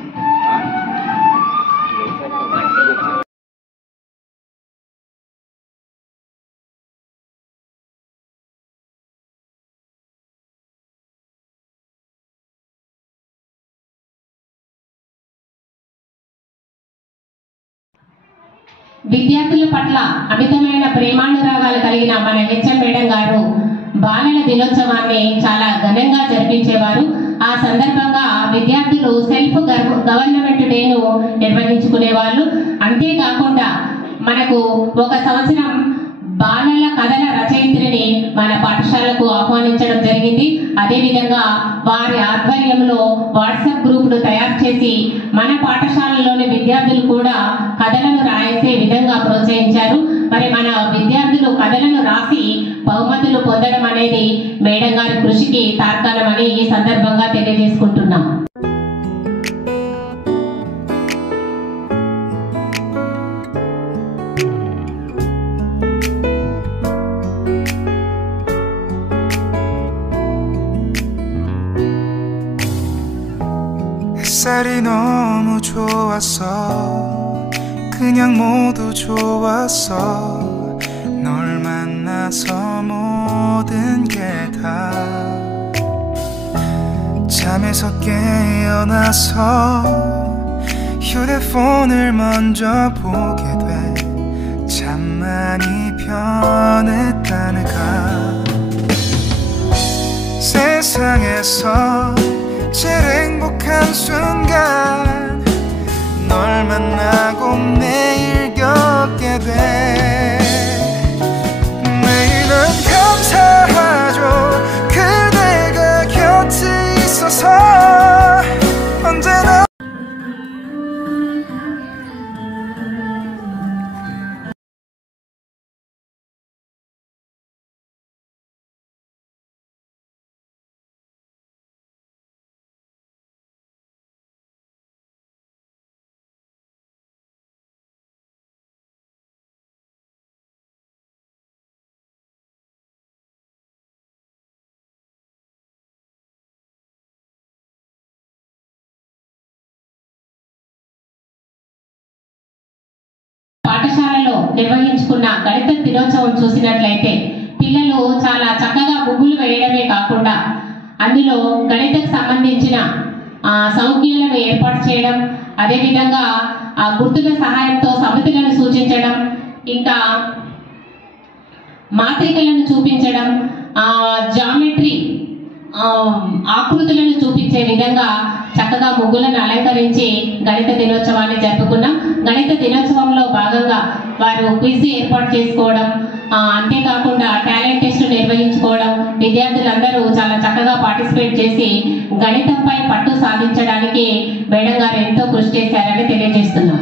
విద్యార్థుల పట్ల అమితమైన ప్రేమానురాగాలు కలిగిన మన హెచ్ఎం మేడం గారు బాలల దినోత్సవాన్ని చాలా ఘనంగా జరిపించేవారు. ఆ సందర్భంగా విద్యార్థులు సెల్ఫ్ గవర్నమెంట్ డేను నిర్వహించుకునేవాళ్ళు. అంతేకాకుండా మనకు ఒక సంవత్సరం బాలల కథల రచయిత్రిని మన పాఠశాలకు ఆహ్వానించడం జరిగింది. అదేవిధంగా వారి ఆధ్వర్యంలో వాట్సాప్ గ్రూపులు తయారు చేసి మన పాఠశాలలోని విద్యార్థులు కూడా కథలను రాసే విధంగా ప్రోత్సహించారు. మరి మన విద్యార్థులు కథలను రాసి బహుమతులు పొందడం అనేది మేడం గారి కృషికి తార్కాణమని ఈ సందర్భంగా తెలియజేసుకుంటున్నాం. 날이 너무 좋았어. 그냥 모두 좋았어. 널 만나서 모든 게 다 잠에서 깨어나서 휴대폰을 먼저 보게 돼. 참 많이 변했다는가. 세상에서 제일 행복한 순간 널 만나고 매일 겪게 돼. 매일은 감사하죠. 그대가 곁에 있어서 언제나. పాఠశాలలో నిర్వహించుకున్న గణిత దినోత్సవం చూసినట్లయితే పిల్లలు చాలా చక్కగా ముగ్గులు వేయడమే కాకుండా అందులో గణితకు సంబంధించిన సంఖ్యలను ఏర్పాటు చేయడం, అదేవిధంగా గుర్తుల సహాయంతో సమితులను సూచించడం, ఇంకా మాత్రికలను చూపించడం, జామెట్రీ ఆకృతులను చూపించే విధంగా చక్కగా ముగ్గులను అలంకరించి గణిత దినోత్సవాన్ని జరుపుకున్నాం. గణిత దినోత్సవంలో భాగంగా వారు క్విజ్ ఏర్పాటు చేసుకోవడం, అంతేకాకుండా టాలెంట్ టెస్ట్ నిర్వహించుకోవడం, విద్యార్థులందరూ చాలా చక్కగా పార్టిసిపేట్ చేసి గణితంపై పట్టు సాధించడానికి మేడం గారు ఎంతో కృషి చేశారని తెలియజేస్తున్నాం.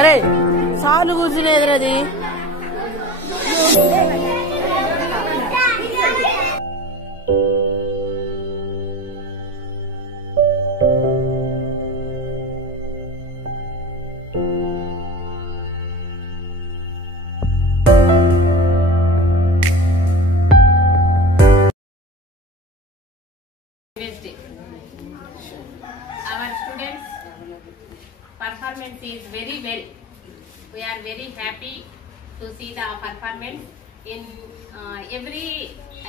అరే సాలు కూర్చునేదిరది performance is very well. We are very happy to see the performance in every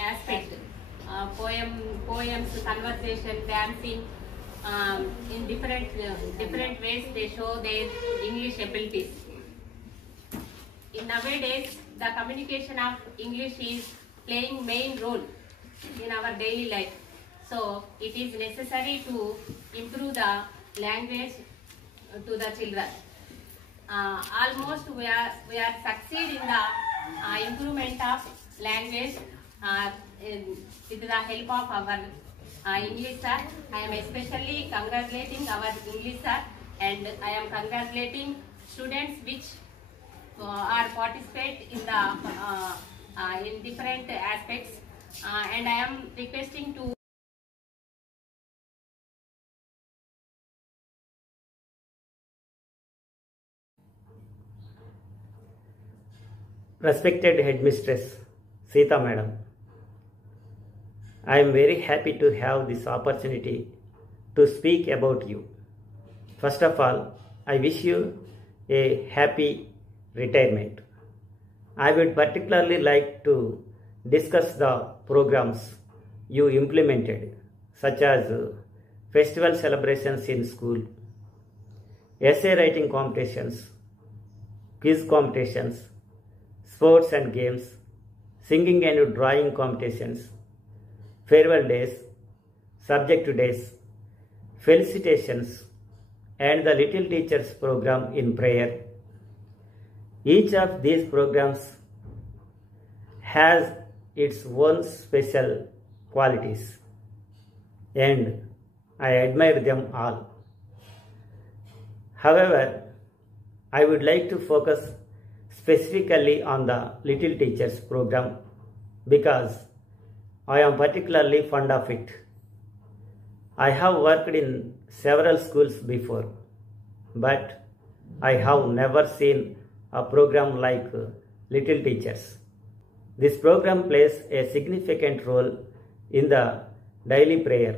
aspect. Poems, conversation, dancing, in different ways they show their English abilities. In nowadays, the communication of English is playing main role in our daily life. So it is necessary to improve the language to the children. Almost we are succeed in the improvement of language with the help of our English sir. I am especially congratulating our English sir, and I am congratulating students which are participate in the in different aspects, and I am requesting to Respected Headmistress Sita Madam, I am very happy to have this opportunity to speak about you. First of all, I wish you a happy retirement. I would particularly like to discuss the programs you implemented, such as festival celebrations in school, essay writing competitions, quiz competitions, sports and games, singing and drawing competitions, farewell days, subject days, felicitations, and the Little Teachers program in prayer. Each of these programs has its own special qualities, and I admire them all. However, I would like to focus specifically on the Little Teachers program because I am particularly fond of it. I have worked in several schools before, but I have never seen a program like Little Teachers. This program plays a significant role in the daily prayer.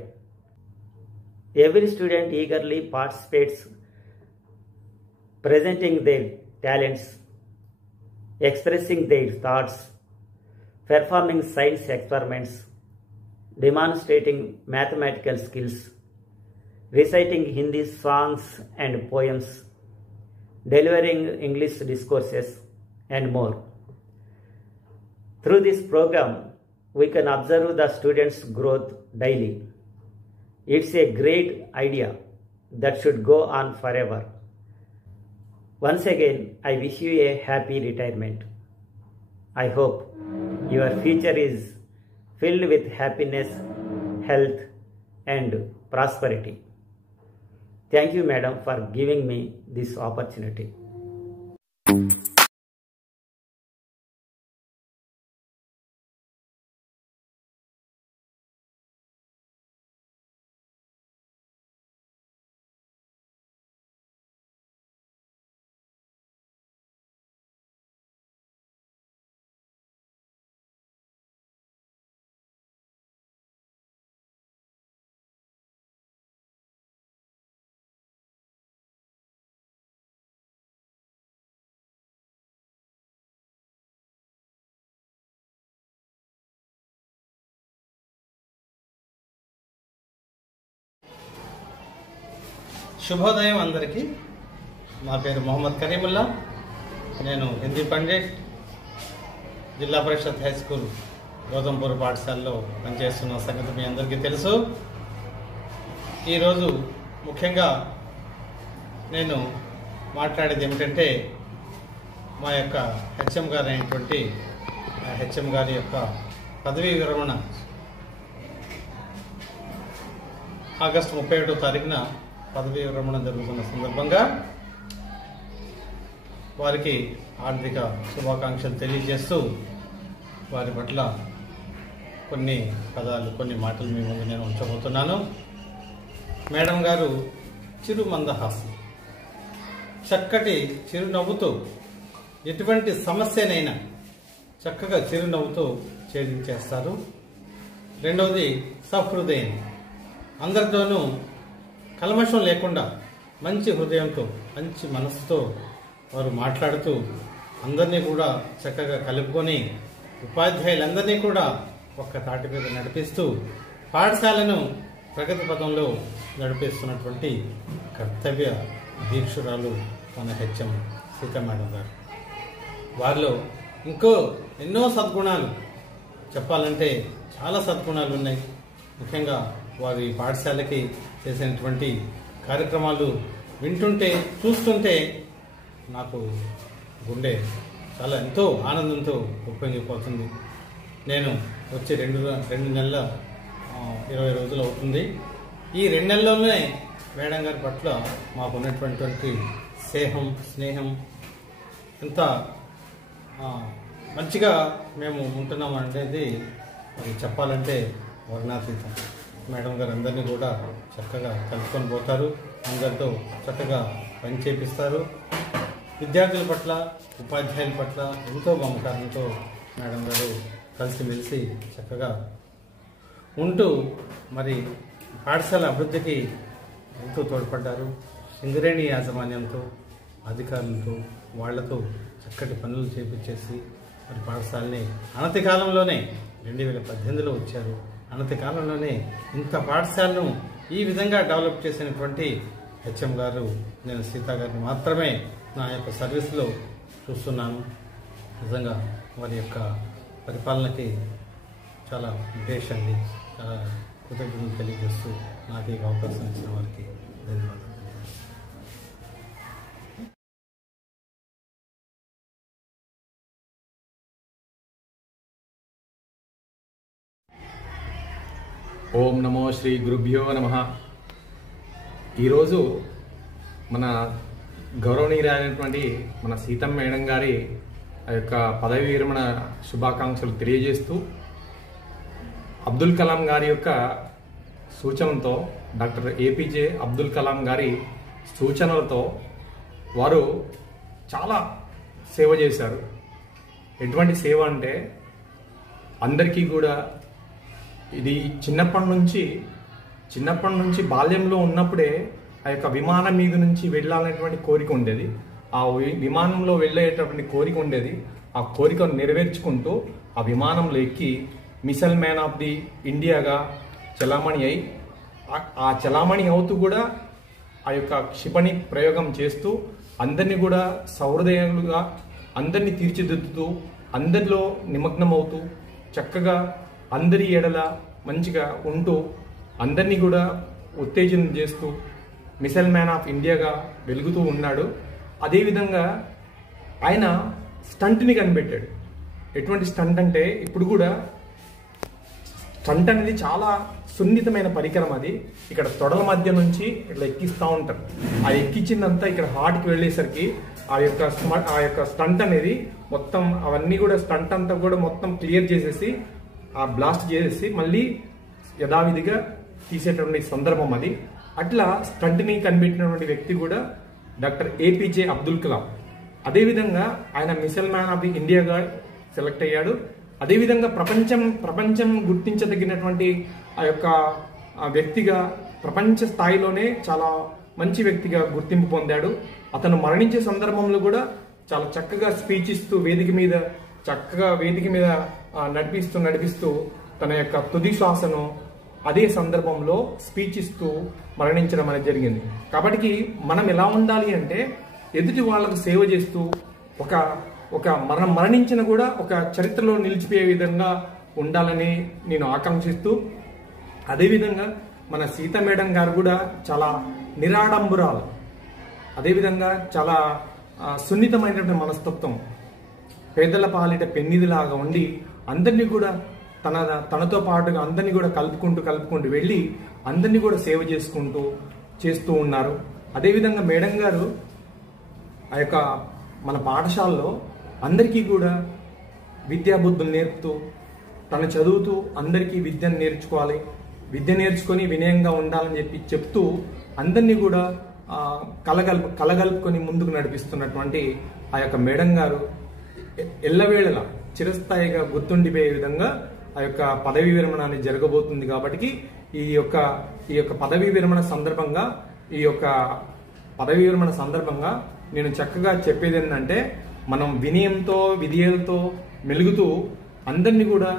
Every student eagerly participates, presenting their talents, expressing their thoughts, performing science experiments, demonstrating mathematical skills, reciting Hindi songs and poems, delivering English discourses, and more. Through this program, we can observe the students' growth daily. It's a great idea that should go on forever. Once again, I wish you a happy retirement. I hope your future is filled with happiness, health, and prosperity. Thank you, madam, for giving me this opportunity. శుభోదయం అందరికీ. నా పేరు మొహమ్మద్ కరీముల్లా. నేను హిందీ పండిట్, జిల్లా పరిషత్ high school Gautampur పాఠశాలలో పనిచేస్తున్న సంగతి మీ అందరికీ తెలుసు. ఈరోజు ముఖ్యంగా నేను మాట్లాడేది ఏమిటంటే మా యొక్క హెచ్ఎం గారు అయినటువంటి హెచ్ఎం గారి యొక్క పదవీ విరమణ ఆగస్టు 31వ తారీఖున పదవీ విరమణ జరుగుతున్న సందర్భంగా వారికి ఆర్థిక శుభాకాంక్షలు తెలియజేస్తూ వారి పట్ల కొన్ని పదాలు, కొన్ని మాటలు మీ ముందు నేను ఉంచబోతున్నాను. మేడం గారు చిరు మందహాసం, చక్కటి చిరునవ్వుతో ఎటువంటి సమస్యనైనా చక్కగా చిరునవ్వుతో ఛేదించేస్తారు. రెండవది సహృదయం, అందరితోనూ కల్మషం లేకుండా మంచి హృదయంతో మంచి మనసుతో వారు మాట్లాడుతూ అందరినీ కూడా చక్కగా కలుపుకొని ఉపాధ్యాయులందరినీ కూడా ఒక్క తాటి మీద నడిపిస్తూ పాఠశాలను ప్రగతి పథంలో నడిపిస్తున్నటువంటి కర్తవ్య దీక్షురాలు మన హెచ్ఎం సీతా మేడం గారు. వారిలో ఇంకో ఎన్నో సద్గుణాలు చెప్పాలంటే చాలా సద్గుణాలు ఉన్నాయి. ముఖ్యంగా వారి పాఠశాలకి చేసినటువంటి కార్యక్రమాలు వింటుంటే చూస్తుంటే నాకు గుండె చాలా ఎంతో ఆనందంతో ఉప్పొంగిపోతుంది. నేను వచ్చి రెండు నెలల 20 రోజులు అవుతుంది. ఈ 2 నెలల్లోనే మేడం గారి పట్ల మాకు ఉన్నటువంటి స్నేహం ఎంత మంచిగా మేము ఉంటున్నాం అనేది అది చెప్పాలంటే వర్ణాతీతం. మేడం గారు అందరినీ కూడా చక్కగా కలుపుకొని పోతారు, అందరితో చక్కగా పని చేపిస్తారు. విద్యార్థుల పట్ల ఉపాధ్యాయుల పట్ల ఎంతో మమకారంతో మేడం గారు కలిసిమెలిసి చక్కగా ఉంటూ మరి పాఠశాల అభివృద్ధికి ఎంతో తోడ్పడ్డారు. సింగరేణి యాజమాన్యంతో అధికారులతో వాళ్లతో చక్కటి పనులు చేపించేసి మరి పాఠశాలని అనతి కాలంలోనే 2018లో వచ్చారు. అనతి కాలంలోనే ఇంత పాఠశాలను ఈ విధంగా డెవలప్ చేసినటువంటి హెచ్ఎం గారు నేను సీతా గారిని మాత్రమే నా యొక్క సర్వీస్లో చూస్తున్నాను. నిజంగా వారి యొక్క పరిపాలనకి చాలా ఉద్దేశండి, చాలా కృతజ్ఞతలు తెలియజేస్తూ నాకు ఈ అవకాశం ఇచ్చిన వారికి ధన్యవాదాలు. ఓం నమో శ్రీ గురుభ్యో నమః. ఈరోజు మన గౌరవనీయులైనటువంటి మన సీతమ్మ మేడం గారి ఆ యొక్క పదవి విరమణ శుభాకాంక్షలు తెలియజేస్తూ అబ్దుల్ కలాం గారి యొక్క సూచనతో, డాక్టర్ ఏపీజే అబ్దుల్ కలాం గారి సూచనలతో వారు చాలా సేవ చేశారు. ఎటువంటి సేవ అంటే అందరికీ కూడా ఇది చిన్నప్పటి నుంచి బాల్యంలో ఉన్నప్పుడే ఆ యొక్క విమానం మీద నుంచి వెళ్ళాలనేటువంటి కోరిక ఉండేది. ఆ విమానంలో వెళ్ళేటటువంటి కోరిక ఉండేది. ఆ కోరికను నెరవేర్చుకుంటూ ఆ విమానంలో ఎక్కి మిసైల్ మ్యాన్ ఆఫ్ ది ఇండియాగా చలామణి అయి ఆ చలామణి అవుతూ కూడా ఆ యొక్క క్షిపణి ప్రయోగం చేస్తూ అందరినీ కూడా సహృదయులుగా అందరినీ తీర్చిదిద్దుతూ అందరిలో నిమగ్నమవుతూ చక్కగా అందరి ఎడల మంచిగా ఉంటూ అందరినీ కూడా ఉత్తేజనం చేస్తూ మిసైల్ మ్యాన్ ఆఫ్ ఇండియాగా వెలుగుతూ ఉన్నాడు. అదేవిధంగా ఆయన స్టంట్ని కనిపెట్టాడు. ఎటువంటి స్టంట్ అంటే ఇప్పుడు కూడా స్టంట్ అనేది చాలా సున్నితమైన పరికరం. అది ఇక్కడ తొడల మధ్య నుంచి ఇట్లా ఎక్కిస్తూ ఉంటారు. ఆ ఎక్కించిందంతా ఇక్కడ హార్ట్కి వెళ్ళేసరికి ఆ యొక్క స్టంట్ అనేది మొత్తం అవన్నీ కూడా స్టంట్ అంతా కూడా మొత్తం క్లియర్ చేసేసి ఆ బ్లాస్ట్ చేసేసి మళ్ళీ యథావిధిగా తీసేటటువంటి సందర్భం అది. అట్లా స్టంట్ని కనిపెట్టినటువంటి వ్యక్తి కూడా డాక్టర్ ఏపీజే అబ్దుల్ కలాం. అదేవిధంగా ఆయన మిసైల్ మ్యాన్ ఆఫ్ ది ఇండియాగా సెలెక్ట్ అయ్యాడు. అదేవిధంగా ప్రపంచం గుర్తించదగినటువంటి ఆ యొక్క వ్యక్తిగా ప్రపంచ స్థాయిలోనే చాలా మంచి వ్యక్తిగా గుర్తింపు పొందాడు. అతను మరణించే సందర్భంలో కూడా చాలా చక్కగా స్పీచ్ ఇస్తూ వేదిక మీద నడిపిస్తూ తన యొక్క తుది శ్వాసను అదే సందర్భంలో స్పీచ్ ఇస్తూ మరణించడం అనేది జరిగింది. కాబట్టి మనం ఎలా ఉండాలి అంటే ఎదుటి వాళ్లకు సేవ చేస్తూ మనం మరణించిన కూడా ఒక చరిత్రలో నిలిచిపోయే విధంగా ఉండాలని నేను ఆకాంక్షిస్తూ, అదేవిధంగా మన సీత మేడం గారు కూడా చాలా నిరాడంబరాలు, అదేవిధంగా చాలా సున్నితమైనటువంటి మనస్తత్వం, పేదల పాలిట పెన్నిదిలాగా ఉండి అందరినీ కూడా తనతో పాటుగా అందరినీ కూడా కలుపుకుంటూ వెళ్ళి అందరినీ కూడా సేవ చేస్తూ ఉన్నారు. అదేవిధంగా మేడం గారు ఆ యొక్క మన పాఠశాలలో అందరికీ కూడా విద్యాబుద్ధులు నేర్పుతూ తను చదువుతూ అందరికీ విద్యను నేర్చుకోవాలి, విద్య నేర్చుకొని వినయంగా ఉండాలని చెప్తూ అందరినీ కూడా కలగలుపుకొని ముందుకు నడిపిస్తున్నటువంటి ఆ యొక్క మేడం గారు ఎల్లవేళలా చిరస్థాయిగా గుర్తుండిపోయే విధంగా ఆ యొక్క పదవీ విరమణ అనేది జరగబోతుంది. కాబట్టి ఈ యొక్క పదవీ విరమణ సందర్భంగా ఈ యొక్క పదవీ విరమణ సందర్భంగా నేను చక్కగా చెప్పేది ఏంటంటే, మనం వినయంతో విధేయలతో మెలుగుతూ అందరినీ కూడా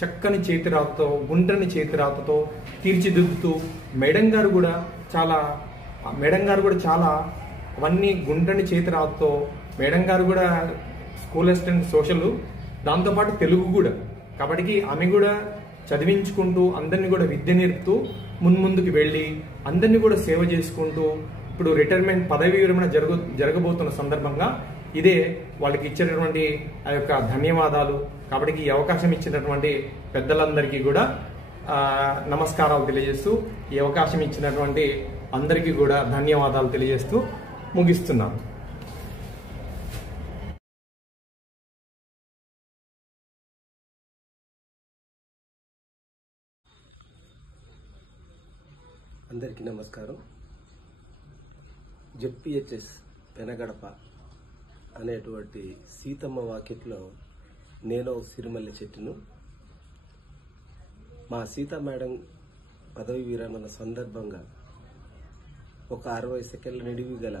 చక్కని చేతిరాతతో, గుండ్రని చేతిరాతతో తీర్చిదిద్దుతూ మేడం గారు కూడా చాలా అవన్నీ గుండ్రని చేతిరాతతో, మేడం గారు కూడా స్కూల్ అసిస్టెంట్ సోషల్, దాంతోపాటు తెలుగు కూడా, కాబట్టి ఆమె కూడా చదివించుకుంటూ అందరినీ కూడా విద్య నేర్పుతూ ముందుకు వెళ్ళి అందరినీ కూడా సేవ చేసుకుంటూ ఇప్పుడు రిటైర్మెంట్ పదవీ విరమణ జరగబోతున్న సందర్భంగా ఇదే వాళ్ళకి ఇచ్చినటువంటి ఆ యొక్క ధన్యవాదాలు. కాబట్టి ఈ అవకాశం ఇచ్చినటువంటి పెద్దలందరికీ కూడా నమస్కారాలు తెలియజేస్తూ, ఈ అవకాశం ఇచ్చినటువంటి అందరికీ కూడా ధన్యవాదాలు తెలియజేస్తూ ముగిస్తున్నాను. అందరికీ నమస్కారం. జెడ్పిహెచ్ఎస్ పెనగడప అనేటువంటి సీతమ్మ వాకిట్లో నేను సిరిమల్లె చెట్టును మా సీతా మేడం పదవి విరమణ సందర్భంగా ఒక 60 సెకండ్ల నిడివి గల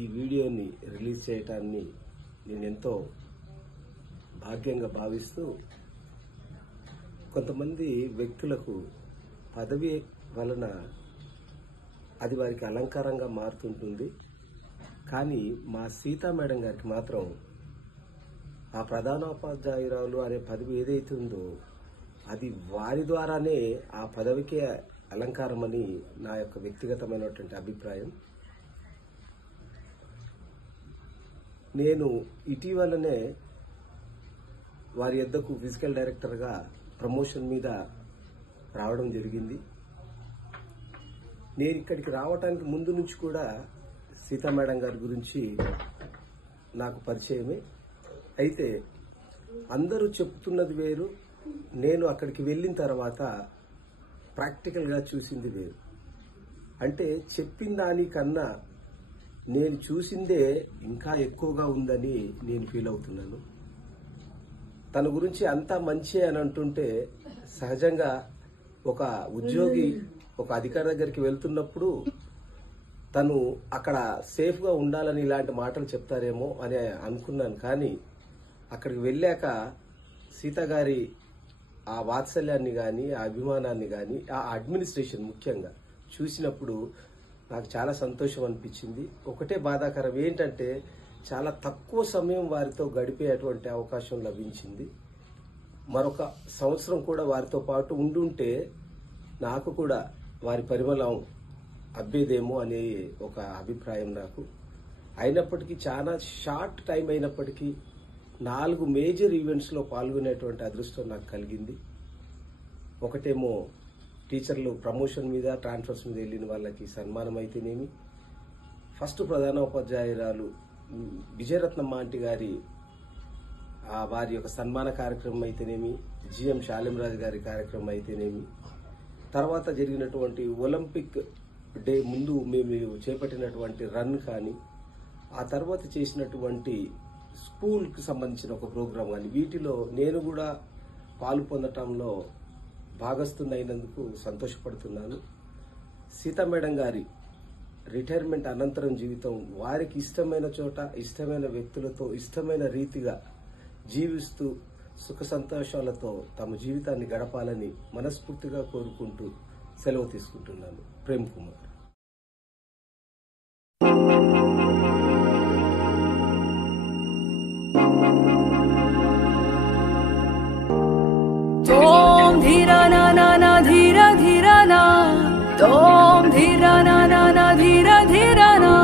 ఈ వీడియోని రిలీజ్ చేయటాన్ని నేను ఎంతో భాగ్యంగా భావిస్తూ, కొంతమంది వ్యక్తులకు పదవి వలన అది వారికి అలంకారంగా మారుతుంటుంది. కానీ మా సీతా మేడం గారికి మాత్రం ఆ ప్రధానోపాధ్యాయురాలు అనే పదవి ఏదైతే ఉందో అది వారి ద్వారానే ఆ పదవికే అలంకారం అని నా యొక్క వ్యక్తిగతమైనటువంటి అభిప్రాయం. నేను ఇటీవలనే వారి యొద్దకు ఫిజికల్ డైరెక్టర్గా ప్రమోషన్ మీద రావడం జరిగింది. నేను ఇక్కడికి రావడానికి ముందు నుంచి కూడా సీతా మేడం గారి గురించి నాకు పరిచయమే. అయితే అందరూ చెప్తున్నది వేరు, నేను అక్కడికి వెళ్ళిన తర్వాత ప్రాక్టికల్గా చూసింది వేరు. అంటే చెప్పిన దానికన్నా నేను చూసిందే ఇంకా ఎక్కువగా ఉందని నేను ఫీల్ అవుతున్నాను. తన గురించి అంతా మంచి అని అంటుంటే, సహజంగా ఒక ఉద్యోగి ఒక అధికారి దగ్గరికి వెళ్తున్నప్పుడు తను అక్కడ సేఫ్గా ఉండాలని ఇలాంటి మాటలు చెప్తారేమో అని అనుకున్నాను. కానీ అక్కడికి వెళ్ళాక సీత గారి ఆ వాత్సల్యాన్ని కానీ, ఆ అభిమానాన్ని కానీ, ఆ అడ్మినిస్ట్రేషన్ ముఖ్యంగా చూసినప్పుడు నాకు చాలా సంతోషం అనిపించింది. ఒకటే బాధాకరం ఏంటంటే, చాలా తక్కువ సమయం వారితో గడిపేటువంటి అవకాశం లభించింది. మరొక సంవత్సరం కూడా వారితో పాటు ఉండుంటే నాకు కూడా వారి పరిమళం అబ్బేదేమో అనే ఒక అభిప్రాయం నాకు. అయినప్పటికీ చాలా షార్ట్ టైం అయినప్పటికీ 4 మేజర్ ఈవెంట్స్లో పాల్గొనేటువంటి అదృష్టం నాకు కలిగింది. ఒకటేమో టీచర్లు ప్రమోషన్ మీద, ట్రాన్స్ఫర్స్ మీద వెళ్ళిన వాళ్ళకి సన్మానం అయితేనేమి, ఫస్ట్ ప్రధానోపాధ్యాయురాలు విజయరత్నమ్మ ఆంటీ గారి వారి యొక్క సన్మాన కార్యక్రమం అయితేనేమి, జిఎం శాలింరాజు గారి కార్యక్రమం అయితేనేమి, తర్వాత జరిగినటువంటి ఒలింపిక్ డే ముందు మేము చేపట్టినటువంటి రన్ కానీ, ఆ తర్వాత చేసినటువంటి స్కూల్కి సంబంధించిన ఒక ప్రోగ్రాం కానీ, వీటిలో నేను కూడా పాలు పొందటంలో భాగస్థునైనందుకు సంతోషపడుతున్నాను. సీతా మేడం గారి రిటైర్మెంట్ అనంతరం జీవితం వారికి ఇష్టమైన చోట, ఇష్టమైన వ్యక్తులతో, ఇష్టమైన రీతిగా జీవిస్తూ సుఖ సంతోషాలతో తమ జీవితాన్ని గడపాలని మనస్ఫూర్తిగా కోరుకుంటూ సెలవు తీసుకుంటున్నాను. ప్రేమ్ కుమార్. తోం ధీరా నా నా నా ధీరా ధీరా నా, తోం ధీరా నా నా నా ధీరా ధీరా నా,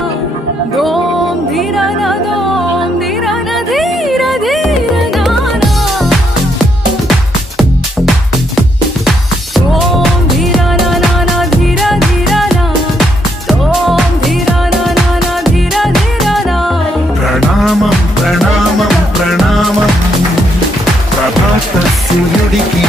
దోం ధీరా నా దోం ధీరా నా ధీరా ధీరా నా నా, తోం ధీరా నా నా నా ధీరా ధీరా నా, తోం ధీరా నా నా నా ధీరా ధీరా నా. ప్రణామం ప్రణామం ప్రణామం ప్రభాత సూర్యుడికి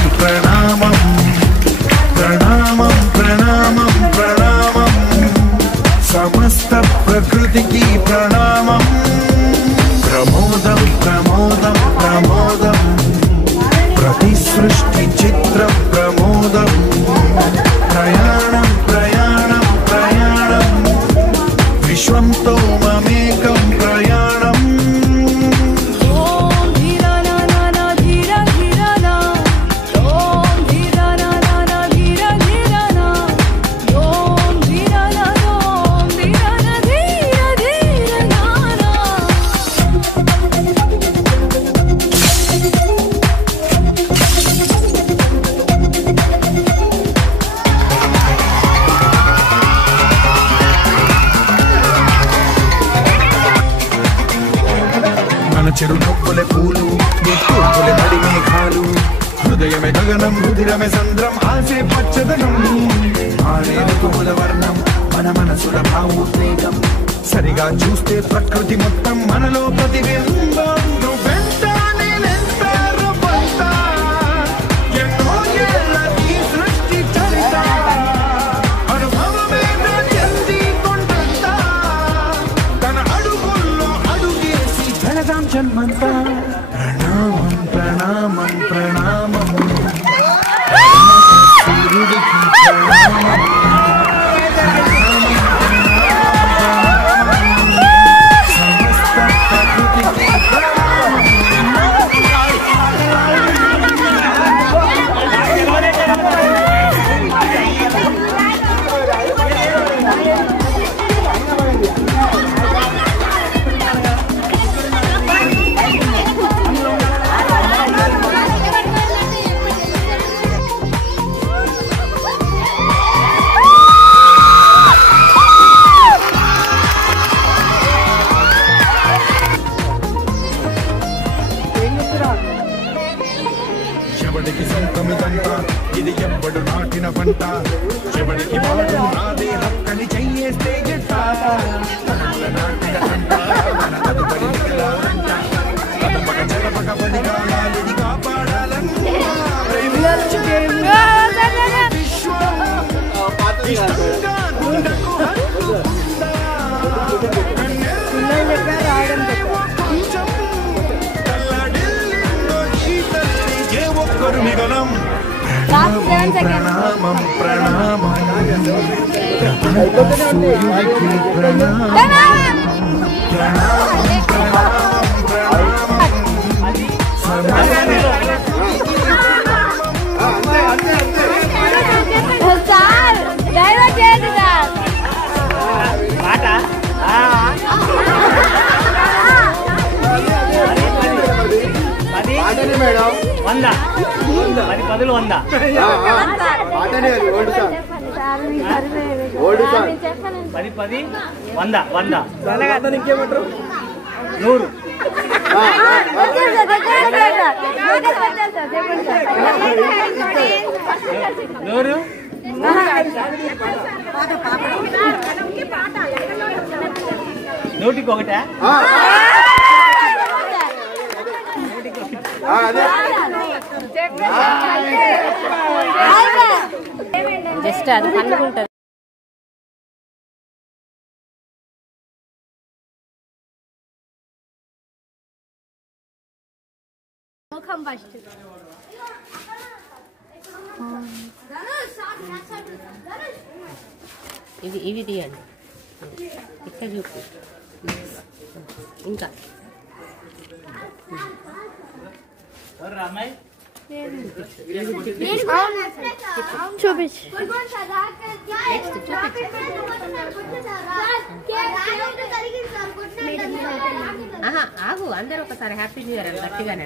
సర్వమేకం ప్రయాణం ఓం ధీరా నా నా నా ధీరా ధీరా నా ఓం ధీరా నా నా నా ధీరా ధీరా నా ఓం ధీరా నా ఓం ధీరా నా ధీరా ధీరా నా నా మన చిరునవ్వులే పూలు నీ తూర్పులే తడి మేఘాలు హృదయమే గగనం రుధిరమే సంద్రం ఆసే పచ్చదనం మారేడు పూల వర్ణం మన మనసుల భావోద్వేగం సరిగా చూస్తే ప్రకృతి మొత్తం మనలో ప్రతిబింబం నువ్వెంత నేనెంత రూపంత ఎన్నో ఏళ్ళ ఈ సృష్టి చరిత అనుభవమే నా చెంది కొండంత తన అడుగుల్లో అడుగేసి జనదాం జన్మంతా ప్రణామం ప్రణామం ప్రణామం సూర్యుడికి ప్రణామం సమస్త ప్రకృతికి ఎవడికి సొంతమిదంతా ఇది ఎవ్వడు నాటిన పంట ఎవడికి వాడు నాదే హక్కని చెయ్యేస్తే గిట్ట తనముల నాటిన పంట మన తదుపరి మిగలాలంట కదపక చెరపక పది కాలాలిది కాపాడాలంట విశ్వం ఇష్టంగా గుండెకు హత్తుకుందా. కన్నెర్రనే కొంచెం తల్లడిల్లిందో ఈ తల్లి ఏ ఒక్కరు మిగలం ప్రణామం ప్రణామం సూర్యుడికి ప్రణామం ప్రణామం సార్ డైలాగ్ చేయండి సార్ పాట పది మేడం 100 10 పదులు 100 పాటనే అది ఓల్డ్ సాంగ్ ఓల్డ్ సాంగ్ 10 100 100 ఇంకేమంటారు 100 100 నూటికి ఒకటా జస్ట్ అది పండుకుంటారు. ఇవి తీయండి, ఇక్కడ చూపు ఇంకా చూపించు. ఆగు, అందరూ ఒకసారి హ్యాపీ న్యూ ఇయర్ అని గట్టిగానే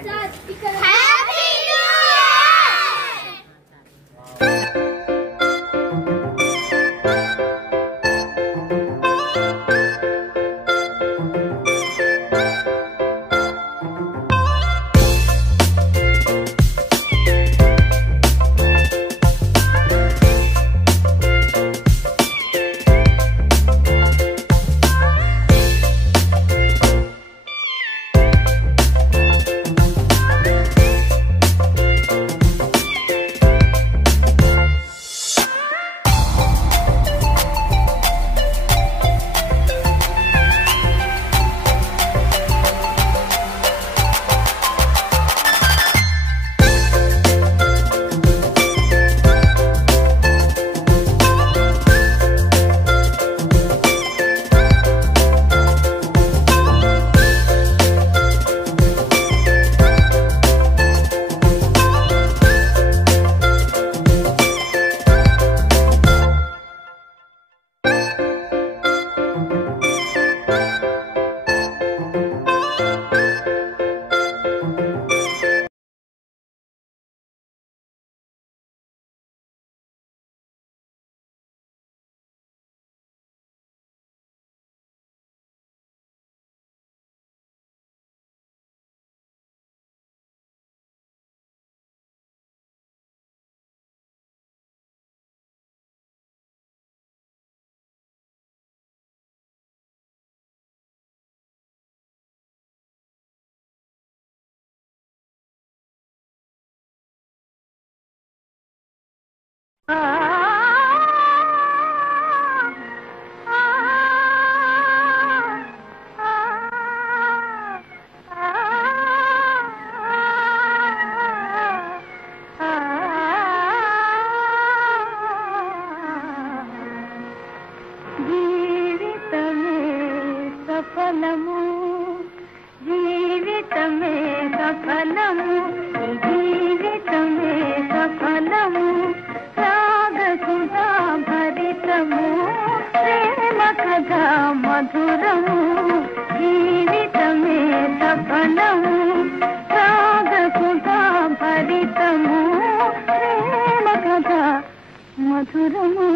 మధురము